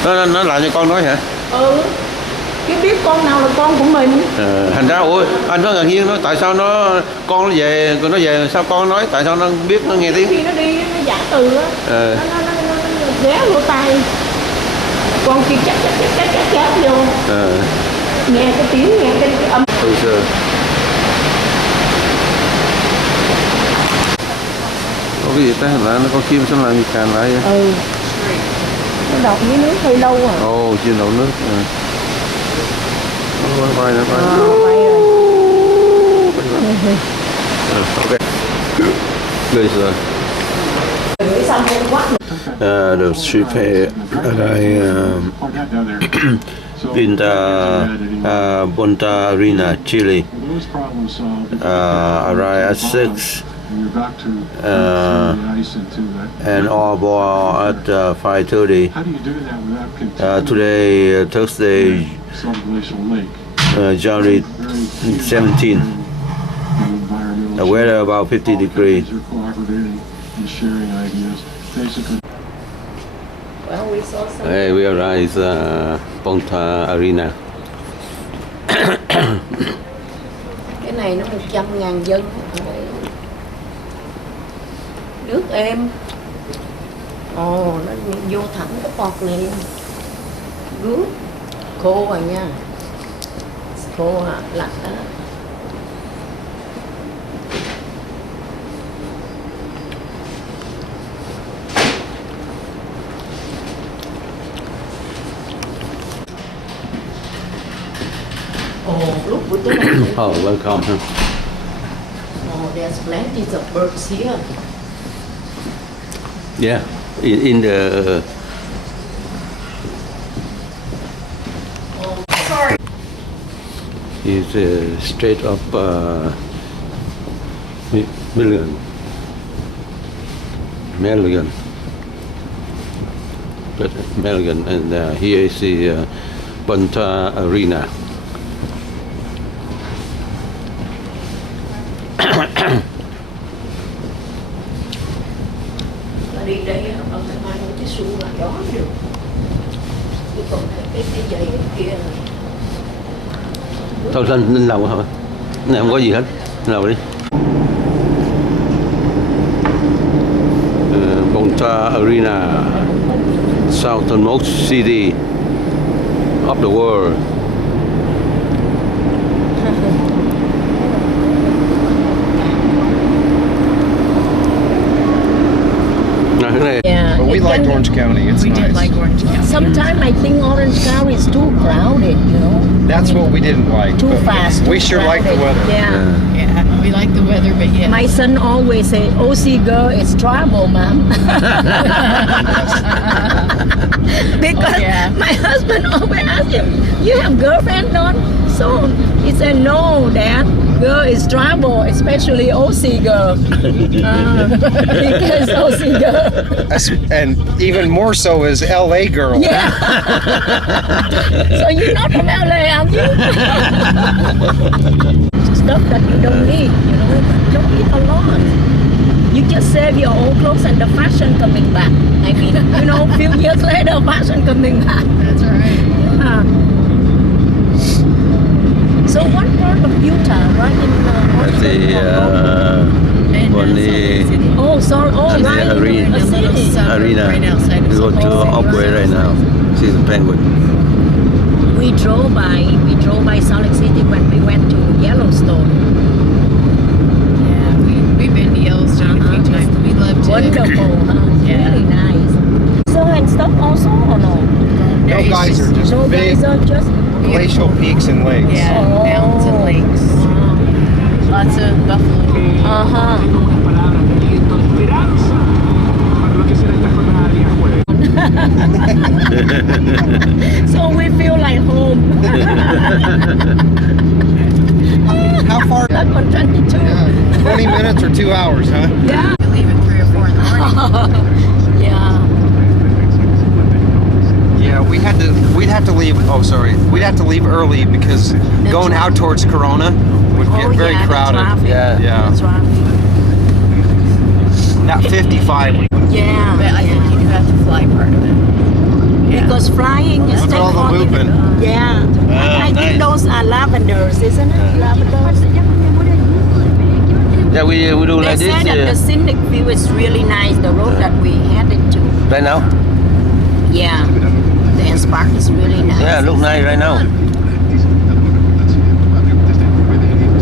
Nó làm cho con nói hả? Ừ. Cái biết con nào là con của mình. Thành ra ủa anh nói ngạc nhiên nó tại sao con nó về sao con nói tại sao nó biết nó nghe tiếng khi nó đi nó giả từ á. Nó ghé lỗ tai con kia chắc vô. Nghe cái tiếng nghe cái âm. Có cái gì ta là nó con chim sao làm gì càn lại vậy? Ừ. Nó đậu dưới nước hơi lâu à. Ồ, chim đậu nước. Nó bay bay rồi. Okay. Good. The ship in the Punta Arena, Chile. Arrived at 6 and all aboard at 5:30. Today, Thursday, January 17. The weather about 50 degrees. Hey, we arrived at Punta Arena. Cái này nó 100.000 dân. Nước êm. Ồ, nó vô thẳng cái bọt này. Good. Khô rồi nha. Khô à, lạnh đó. Lúc buổi tối này. Oh, welcome. Oh, there's plenty of birds here. Yeah, in the. Sorry. Is straight up Milligan. Milligan, and here is the Punta Arena. Đi đây ở cái mai cái xu là gió được. Chứ còn cái giày kia thôi lên lầu thôi, này không có gì hết, lên lầu đi. Punta Arena, southernmost city of the world. Yeah, but we liked Orange County. It's nice. Did like Orange County. Sometimes I think Orange County is too crowded, you know. That's what we didn't like. Too fast. We sure like the weather. Yeah. We like the weather, but yeah. My son always say, "OC girl, it's trouble, ma'am." Because my husband always ask him, "You have girlfriend, don't?" So he said, "No, Dad. Girl is trouble, especially OC girl." Because OC girl. And even more so is LA girl. Yeah. So you're not from LA, are you? Stuff that you don't need, you know. Don't need a lot. You just save your old clothes and the fashion coming back. I mean, you know, a few years later, fashion coming back. That's right. Yeah. So what part of Utah, right in oh, sorry, right in the city. Arena. Right outside. We go to Upway right now. See the penguin. We drove by Salt Lake City when we went to Yellowstone. Yeah, we've been to Yellowstone a few times. We loved it. Wonderful, huh? Yeah. Really nice. So and stuff also or no? No guys are just No big guys are just glacial peaks and lakes. Yeah, mountains and lakes. Wow. Lots of buffalo. Uh-huh. So we feel like home. How far? On 22. Yeah, 20 minutes or 2 hours, huh? Yeah. We leave at 3 or 4 in the morning. Yeah. Yeah, we'd have to leave. Oh, sorry. We'd have to leave early because going out towards Corona would get very crowded. Yeah. That's right. That 55. Yeah. But I think you do have to fly part of it. Yeah. Because flying is Look at all the looping. Yeah. I think those are lavenders, isn't it? Lavenders. Yeah, we do They like this. said that the scenic view is really nice. The road that we headed to. Right now? Yeah. The spark is really nice. Yeah, look nice right now.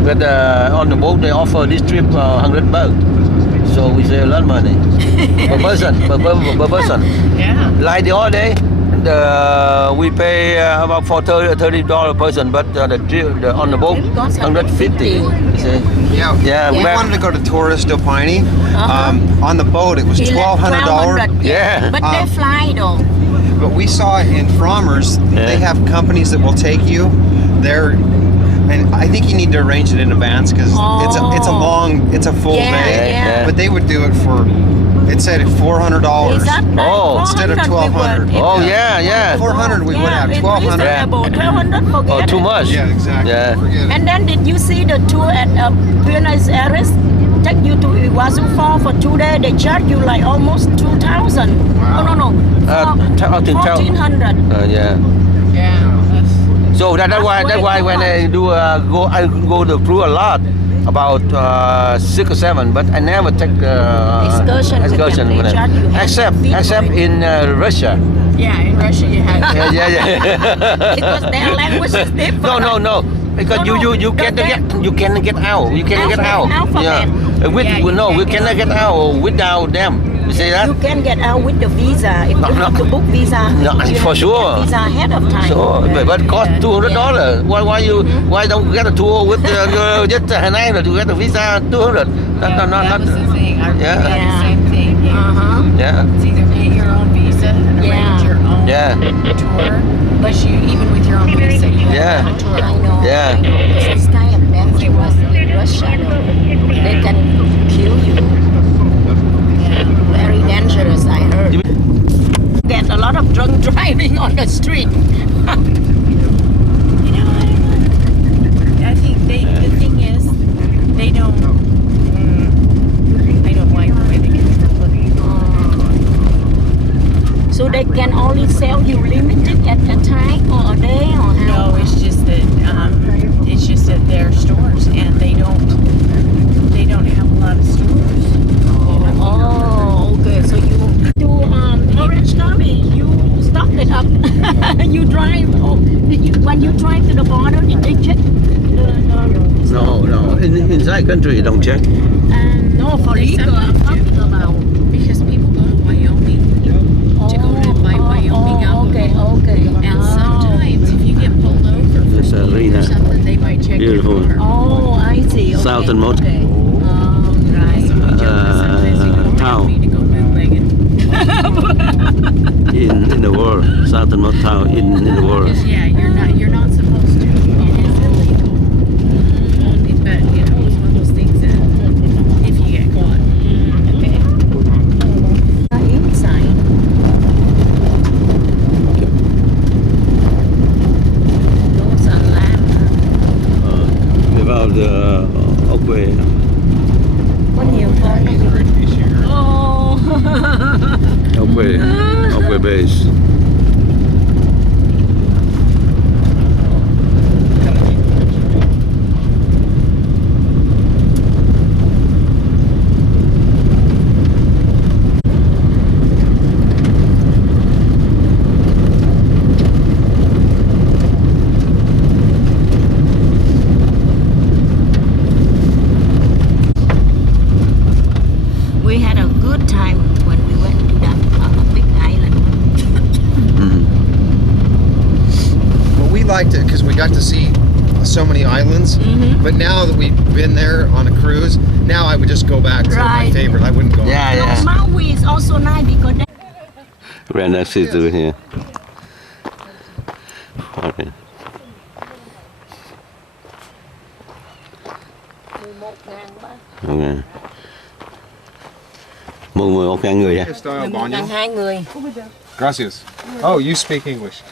But on the boat they offer this trip $100. So we save a lot of money per person. Per person. Yeah. Like the other day, we pay about for $30 per person, but the on the boat $150. You see? Yeah, we wanted to go to Torres del Paine. On the boat, it was $1,200. Yeah. But they fly though. But we saw in Frommer's, they have companies that will take you there. And I think you need to arrange it in advance because it's a full day. Yeah. But they would do it for, it said $400. Is that right? Instead of 1,200. Oh yeah. 400 we would have. 1,200. Yeah. 1,200 forget Oh, too it. much. Yeah, exactly. Yeah. Forget it. And then did you see the tour at Buenos Aires? Take you to Iguazu Falls for 2 days. They charge you like almost 2,000. Wow. Oh, no. 1,400. Yeah. Yeah. So that's why when I do I go the cruise a lot, about 6 or 7, but I never take Excursion with them. They with it. charge you Except in Russia. Yeah, in Russia you have. Yeah. Because their language is different. No. Because you can get out. You cannot get out. Yeah. We cannot get out without them. You see that? You can get out with the visa. If you have to book visa, No, you for have to sure. get visa ahead of time. So, but cost $200. Why don't get a tour with just Hanai to get a visa $200? That was the thing. I Yeah. had the same thing. Yeah. It's either get your own visa and arrange your own tour, but even with your own visa, you have a tour. I know. Yeah. This kind of dangerous in Russia. They can kill you. Very dangerous, I heard. Get a lot of drunk driving on the street. You know, I think the thing is, they don't. I don't like the way they get So they can only sell you limited at a time or a day or how? No, it's just that they're stores and they don't have a lot of stores. Oh, okay. So you do Orange County, you stock it up. You drive. When you drive to the border, did they check the No. Inside country, you don't check. no, for legal. I'm talking about. Because people go to Wyoming to go to Wyoming alcohol. Okay. And sometimes if you get pulled over for speeding or something, they might check Beautiful. your car. Oh, I see. Okay. Southernmost. Okay. Right. So we joke that sometimes they go to town. Wyoming to go bootlegging. in the world, southernmost town in the world. Because you're not supposed to. It is illegal. But you know, it's one of those things that if you get caught. Inside. Those are lamb. Without the Oakway. Có nhiều thôi. Oh. Oakway base. We had a good time when we went to that big island. Well, we liked it because we got to see so many islands. But now that we've been there on a cruise, now I would just go back to my Right. favorite. I wouldn't go. Yeah. Maui is also nice because Right next to here. Okay. 11.000 ba. Okay. 11.000 người hả? Style baño. 2 người. Gracias. Oh, you speak English.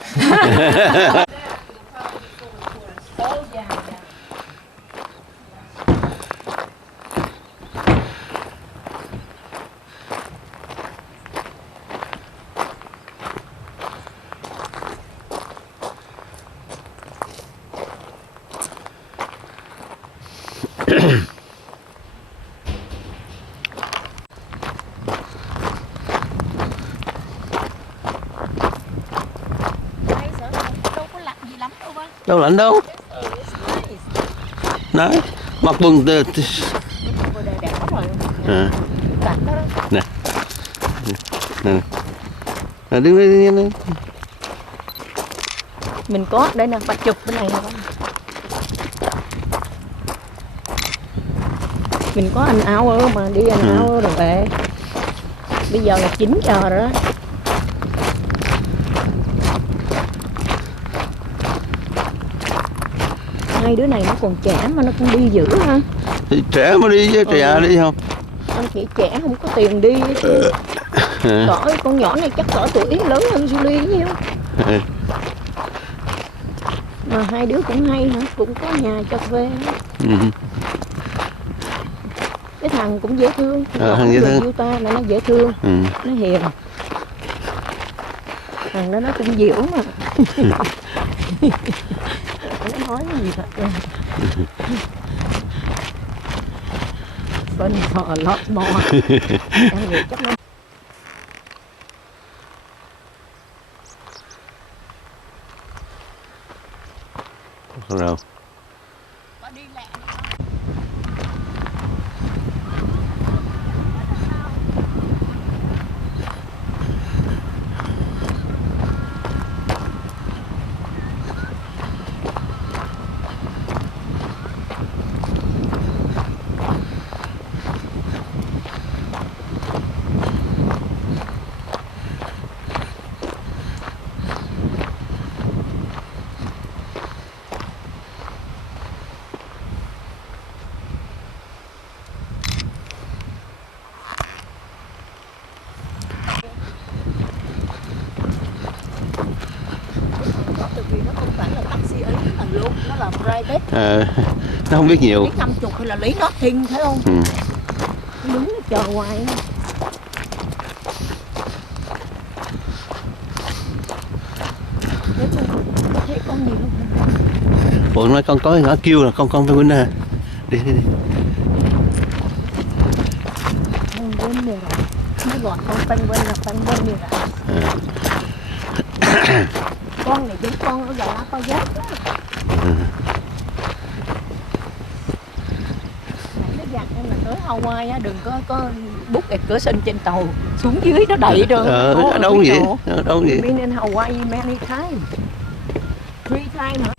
Đâu có lạnh gì lắm đâu ba. Đâu lạnh đâu. Đấy, mặc quần Đẹp rồi. à. Lạnh đó. Nè. Nè. Nè, đứng đi. Mình có đây nè, bạch chụp bên này nè. Mình có anh áo ở mà đi anh áo rồi về. Bây giờ là 9 giờ rồi đó. Hai đứa này nó còn trẻ mà nó cũng đi dữ ha. Thì trẻ mà đi chứ trẻ đi không? Anh chị trẻ không có tiền đi. Cỡ con nhỏ này chắc cỡ tuổi lớn hơn Julie nhiêu. Mà hai đứa cũng hay hả? Cũng có nhà cho thuê. Cái thằng cũng dễ thương. Thằng dễ thương. Ta là nó dễ thương. Nó hiền. Thằng đó nó cũng dịu mà. Nó nói cái gì thật ra. Phân phò lót mò. Em nghĩ chắc nó rồi. vì nó không phải là taxi ấy là luôn, nó là private. Nó không biết nhiều. Lấy 50 hay là lấy nothing thấy không? Đứng chờ hoài. Có thấy con gì không? Bộ nói con có, nó kêu là con phải quên nè. Đi. Quên rồi. Nó gọi con penguin là penguin đi rồi. Con này giống con ở Galapagos đó. Nó dặn em là tới Hawaii á, đừng có book excursion trên tàu, xuống dưới nó đẩy rồi. Đâu vậy? Đâu vậy? Been in Hawaii many times. 3 times hả?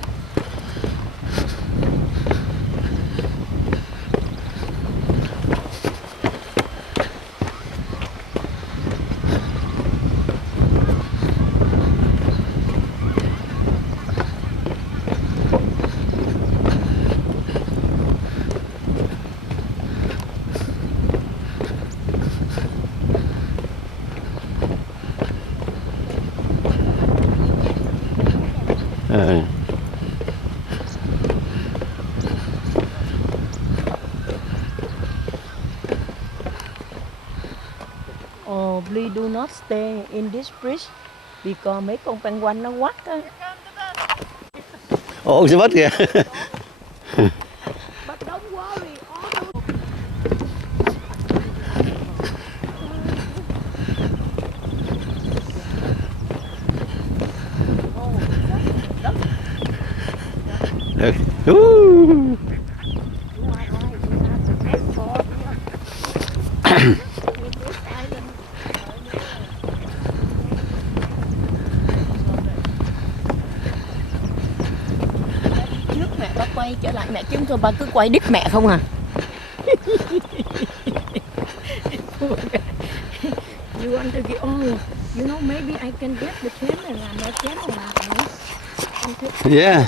Please do not stay in this bridge because mấy con penguin nó quắt á. Ồ, sẽ mất kìa. But don't worry, Được. mẹ bác quay trở lại mẹ chứ thôi bà cứ quay đít mẹ không à. You want to get, oh, you know, maybe I can get the camera, my camera. Thì thích. Yeah.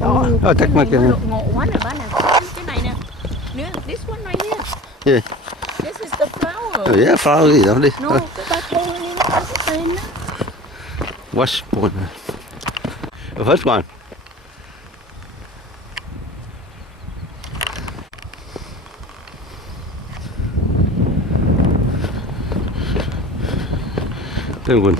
Đó, Oh, cái take này my nó camera. ngộ quá nè bác nè. Cái này nè. This one right here. Yeah. This is the flower. Oh, yeah, flower gì đó đi. No, cái ba thu này nó có cái tên đó. What's one? The first one. Penguin.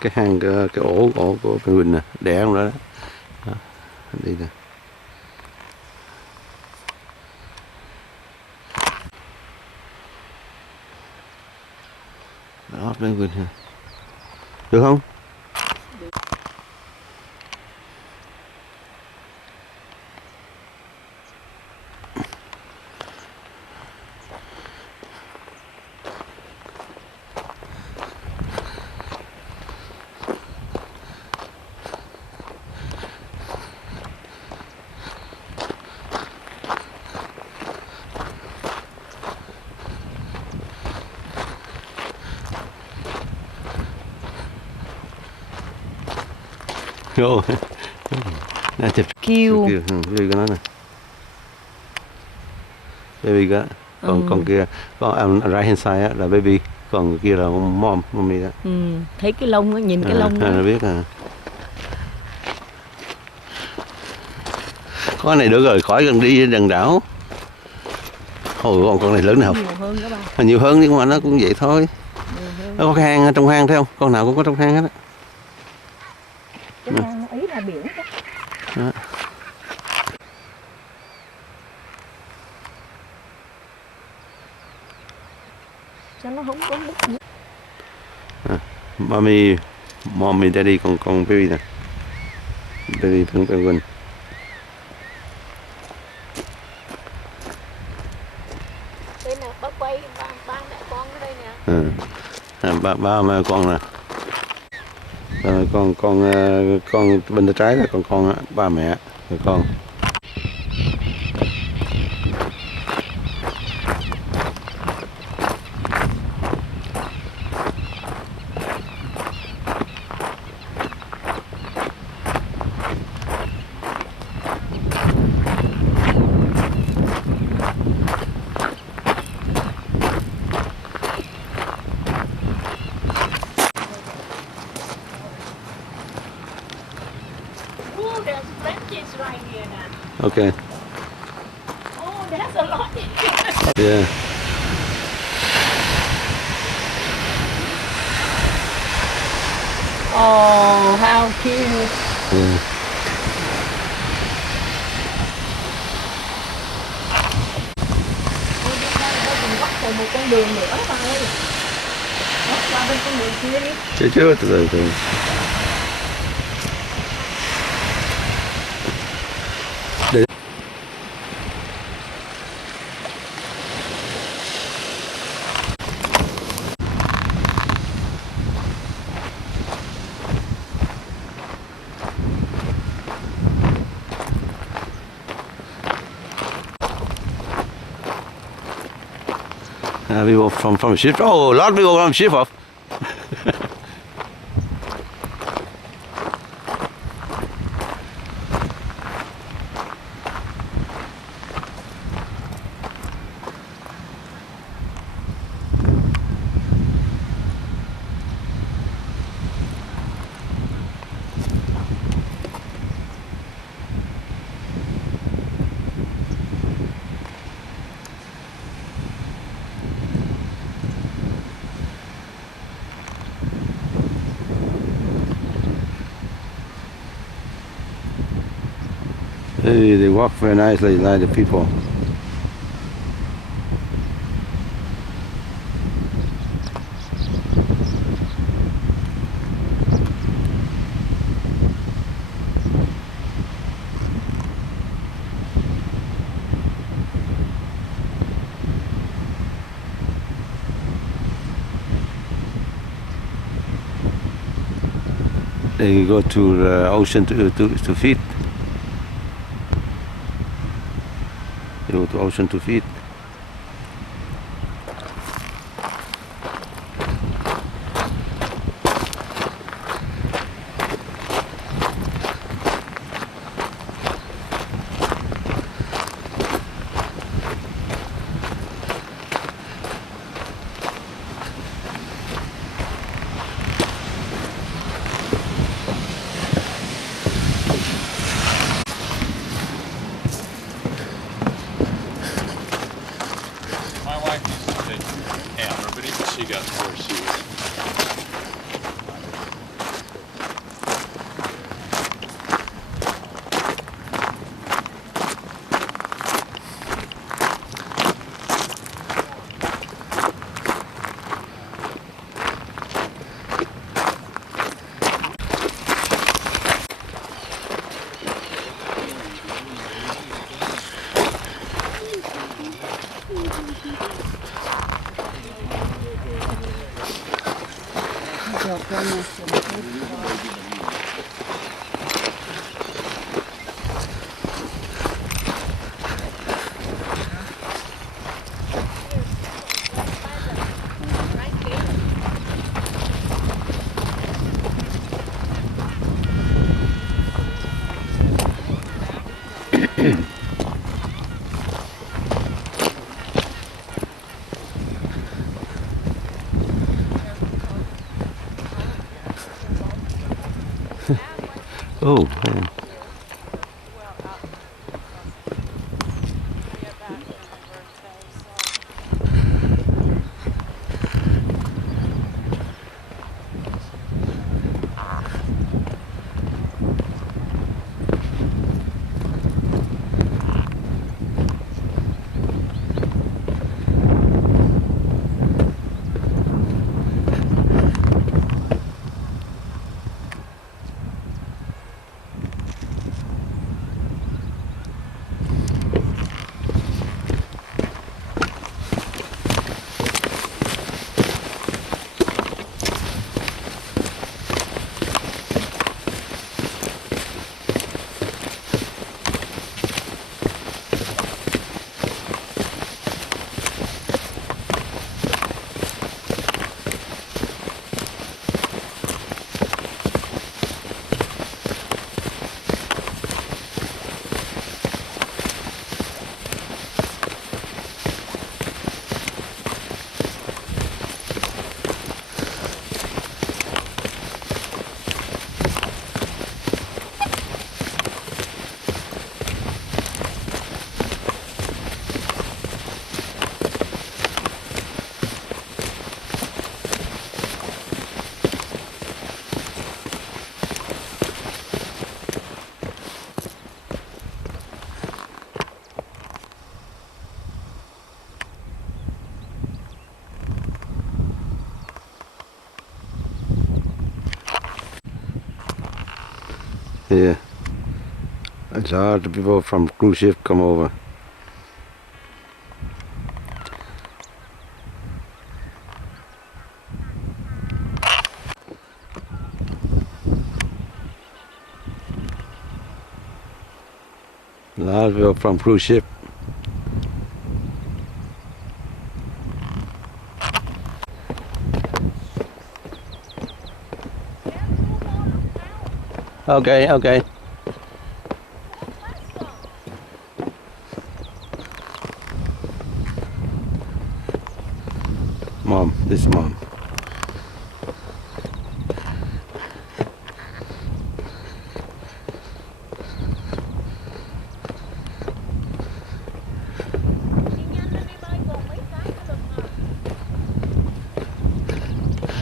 Cái hang cái ổ của penguin nè, đẻ trong đó, đó. Đi nè. Đó penguin ha. Được không? Vô. Nè chụp Kêu. Baby của nó nè. Baby đó. Còn kia, con right hand side á là baby, còn kia là mommy đó. Thấy cái lông á, nhìn cái lông đó. Nó biết à. Con này được rồi, khỏi cần đi đằng đảo. Ôi con này lớn nào? Nhiều hơn đó ba. Nhiều hơn nhưng mà nó cũng vậy thôi. Nó có cái hang trong hang thấy không? Con nào cũng có trong hang hết á. Cái hang ý là biển đó. Sao nó không có bút gì? Mommy, daddy, con baby nè. Baby penguin. Đây nè, bác quay ba mẹ con ở đây nè. Ba mẹ con nè. Con bên tay trái là con á, ba mẹ rồi con. There's branches right here now. Okay. Oh, that's a lot. Yeah. Oh, how cute. Yeah. Còn một con đường nữa ba ơi. Đó, qua bên con đường kia đi. Chưa từ từ. People from the ship. Oh, a lot of people from the ship off. They walk very nicely, like the people. They go to the ocean to feed. They go to ocean to feed. My wife used to take hammer, but even she got to where she was. Oh, man. Yeah, it's hard. The people from cruise ship come over. A lot of people from cruise ship. Okay, okay. Mom, this mom.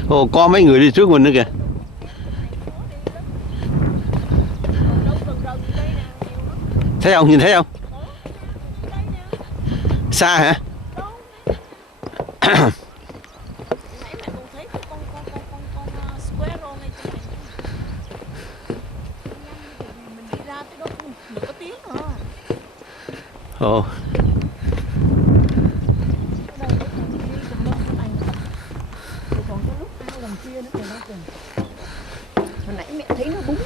Ồ, có mấy người đi trước mình nữa kìa. Thấy không? Nhìn thấy không? Xa hả? Ồ. Hồi nãy mẹ thấy nó búng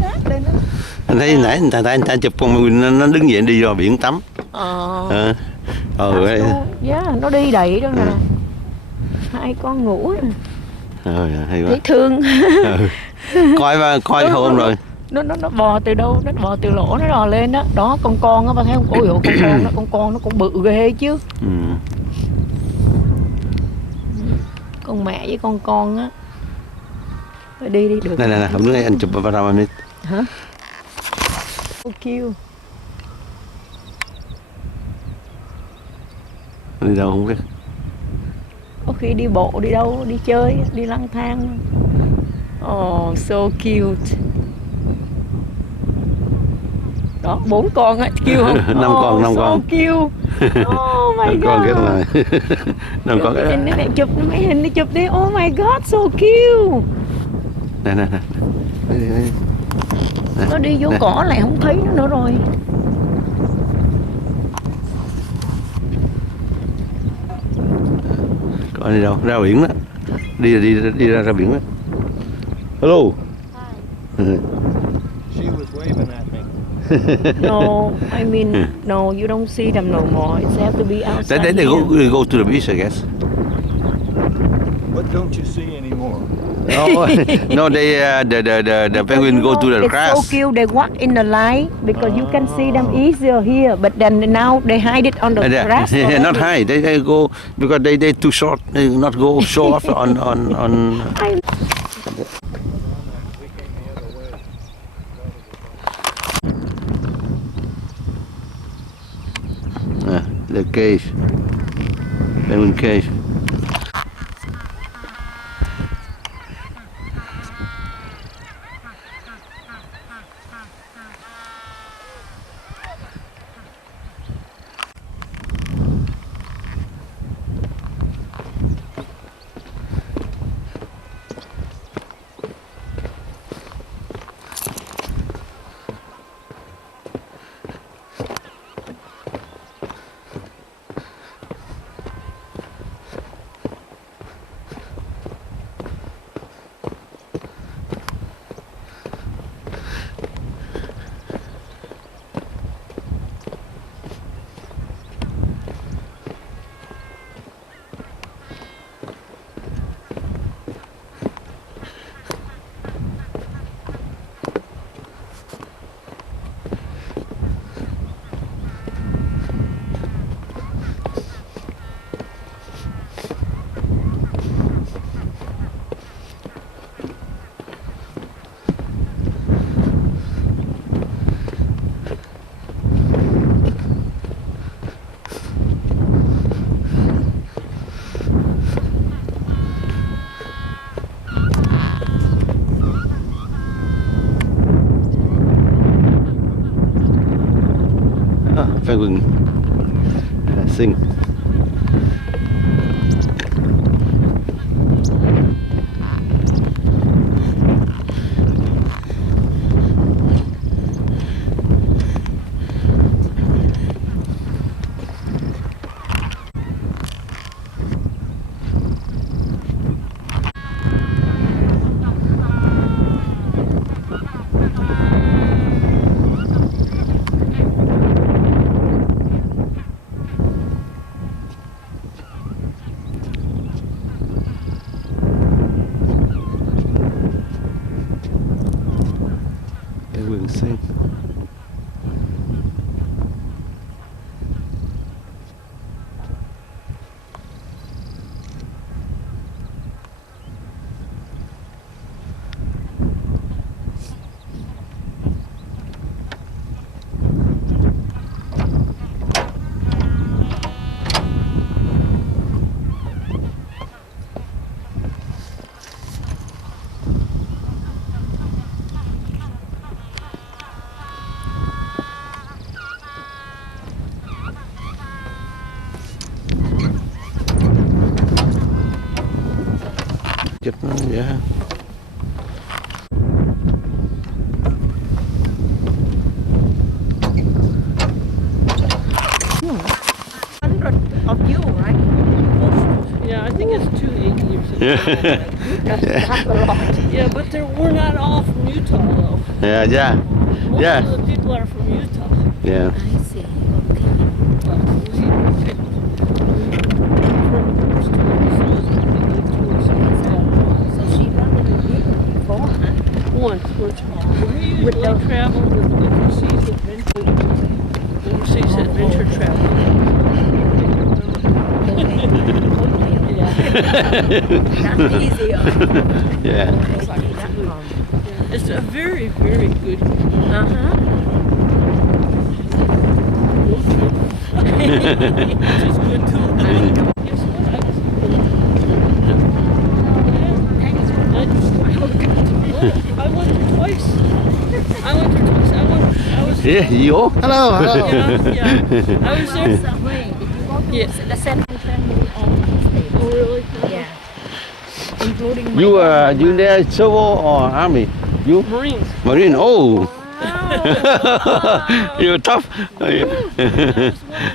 cát lên đó. Anh thấy nãy người ta chụp con nó đứng dậy đi vào biển tắm. Nó đi đầy đó nè. Hai con ngủ nè. Hay quá. Thấy thương. Coi hôm rồi. Nó bò từ đâu? Nó bò từ lỗ nó bò lên đó. Đó con á, bà thấy không? Ôi dồi, con nó cũng bự ghê chứ. Con mẹ với con á. Đi được. Này, hôm nay anh chụp vào đâu đi. Hả? So cute. Đi đâu không biết. Có khi đi bộ, đi đâu, đi chơi, đi lang thang. Oh, so cute. Đó, 4 con á, cute không? 5 con. So cute. Oh my god. Con cái này. 5 con. Này chụp mấy hình đi chụp đi. Oh my god, so cute. Nè. Nó đi vô cỏ lại không thấy nó nữa rồi. Coi đi đâu? Ra biển đó. Đi ra biển đó. Hello. She was waving at me. No, I mean, no, you don't see them no more. It's have to be outside. They go to the beach, I guess. What don't you see anymore? No, the penguin go to the grass. It's so cute. They walk in the light because you can see them easier here. But then now they hide it on the grass. Not high. They go because they too short. They not go show off on. The cave. Penguin cave. Penguin sing. Chụp nó vậy ha. Of you, right? Yeah, I think it's 2 8 years ago. That's a lot. Yeah, but we're not all from Utah though. Yeah. Most Yeah. of the people are from Utah. Yeah. I see. Okay. But So she probably did it before, huh? once, we usually travel with overseas adventure travel. That's easier. Yeah. It's a very, very good. Uh-huh. Which is good too. Guess what? I went there twice. I was. Yeah, you. Hello. Yeah. I was there. Yeah. The Central family always stay. Oh, really? Yeah. Including my You there civil or army? You? Marines. Marine. Oh. Wow. You're tough.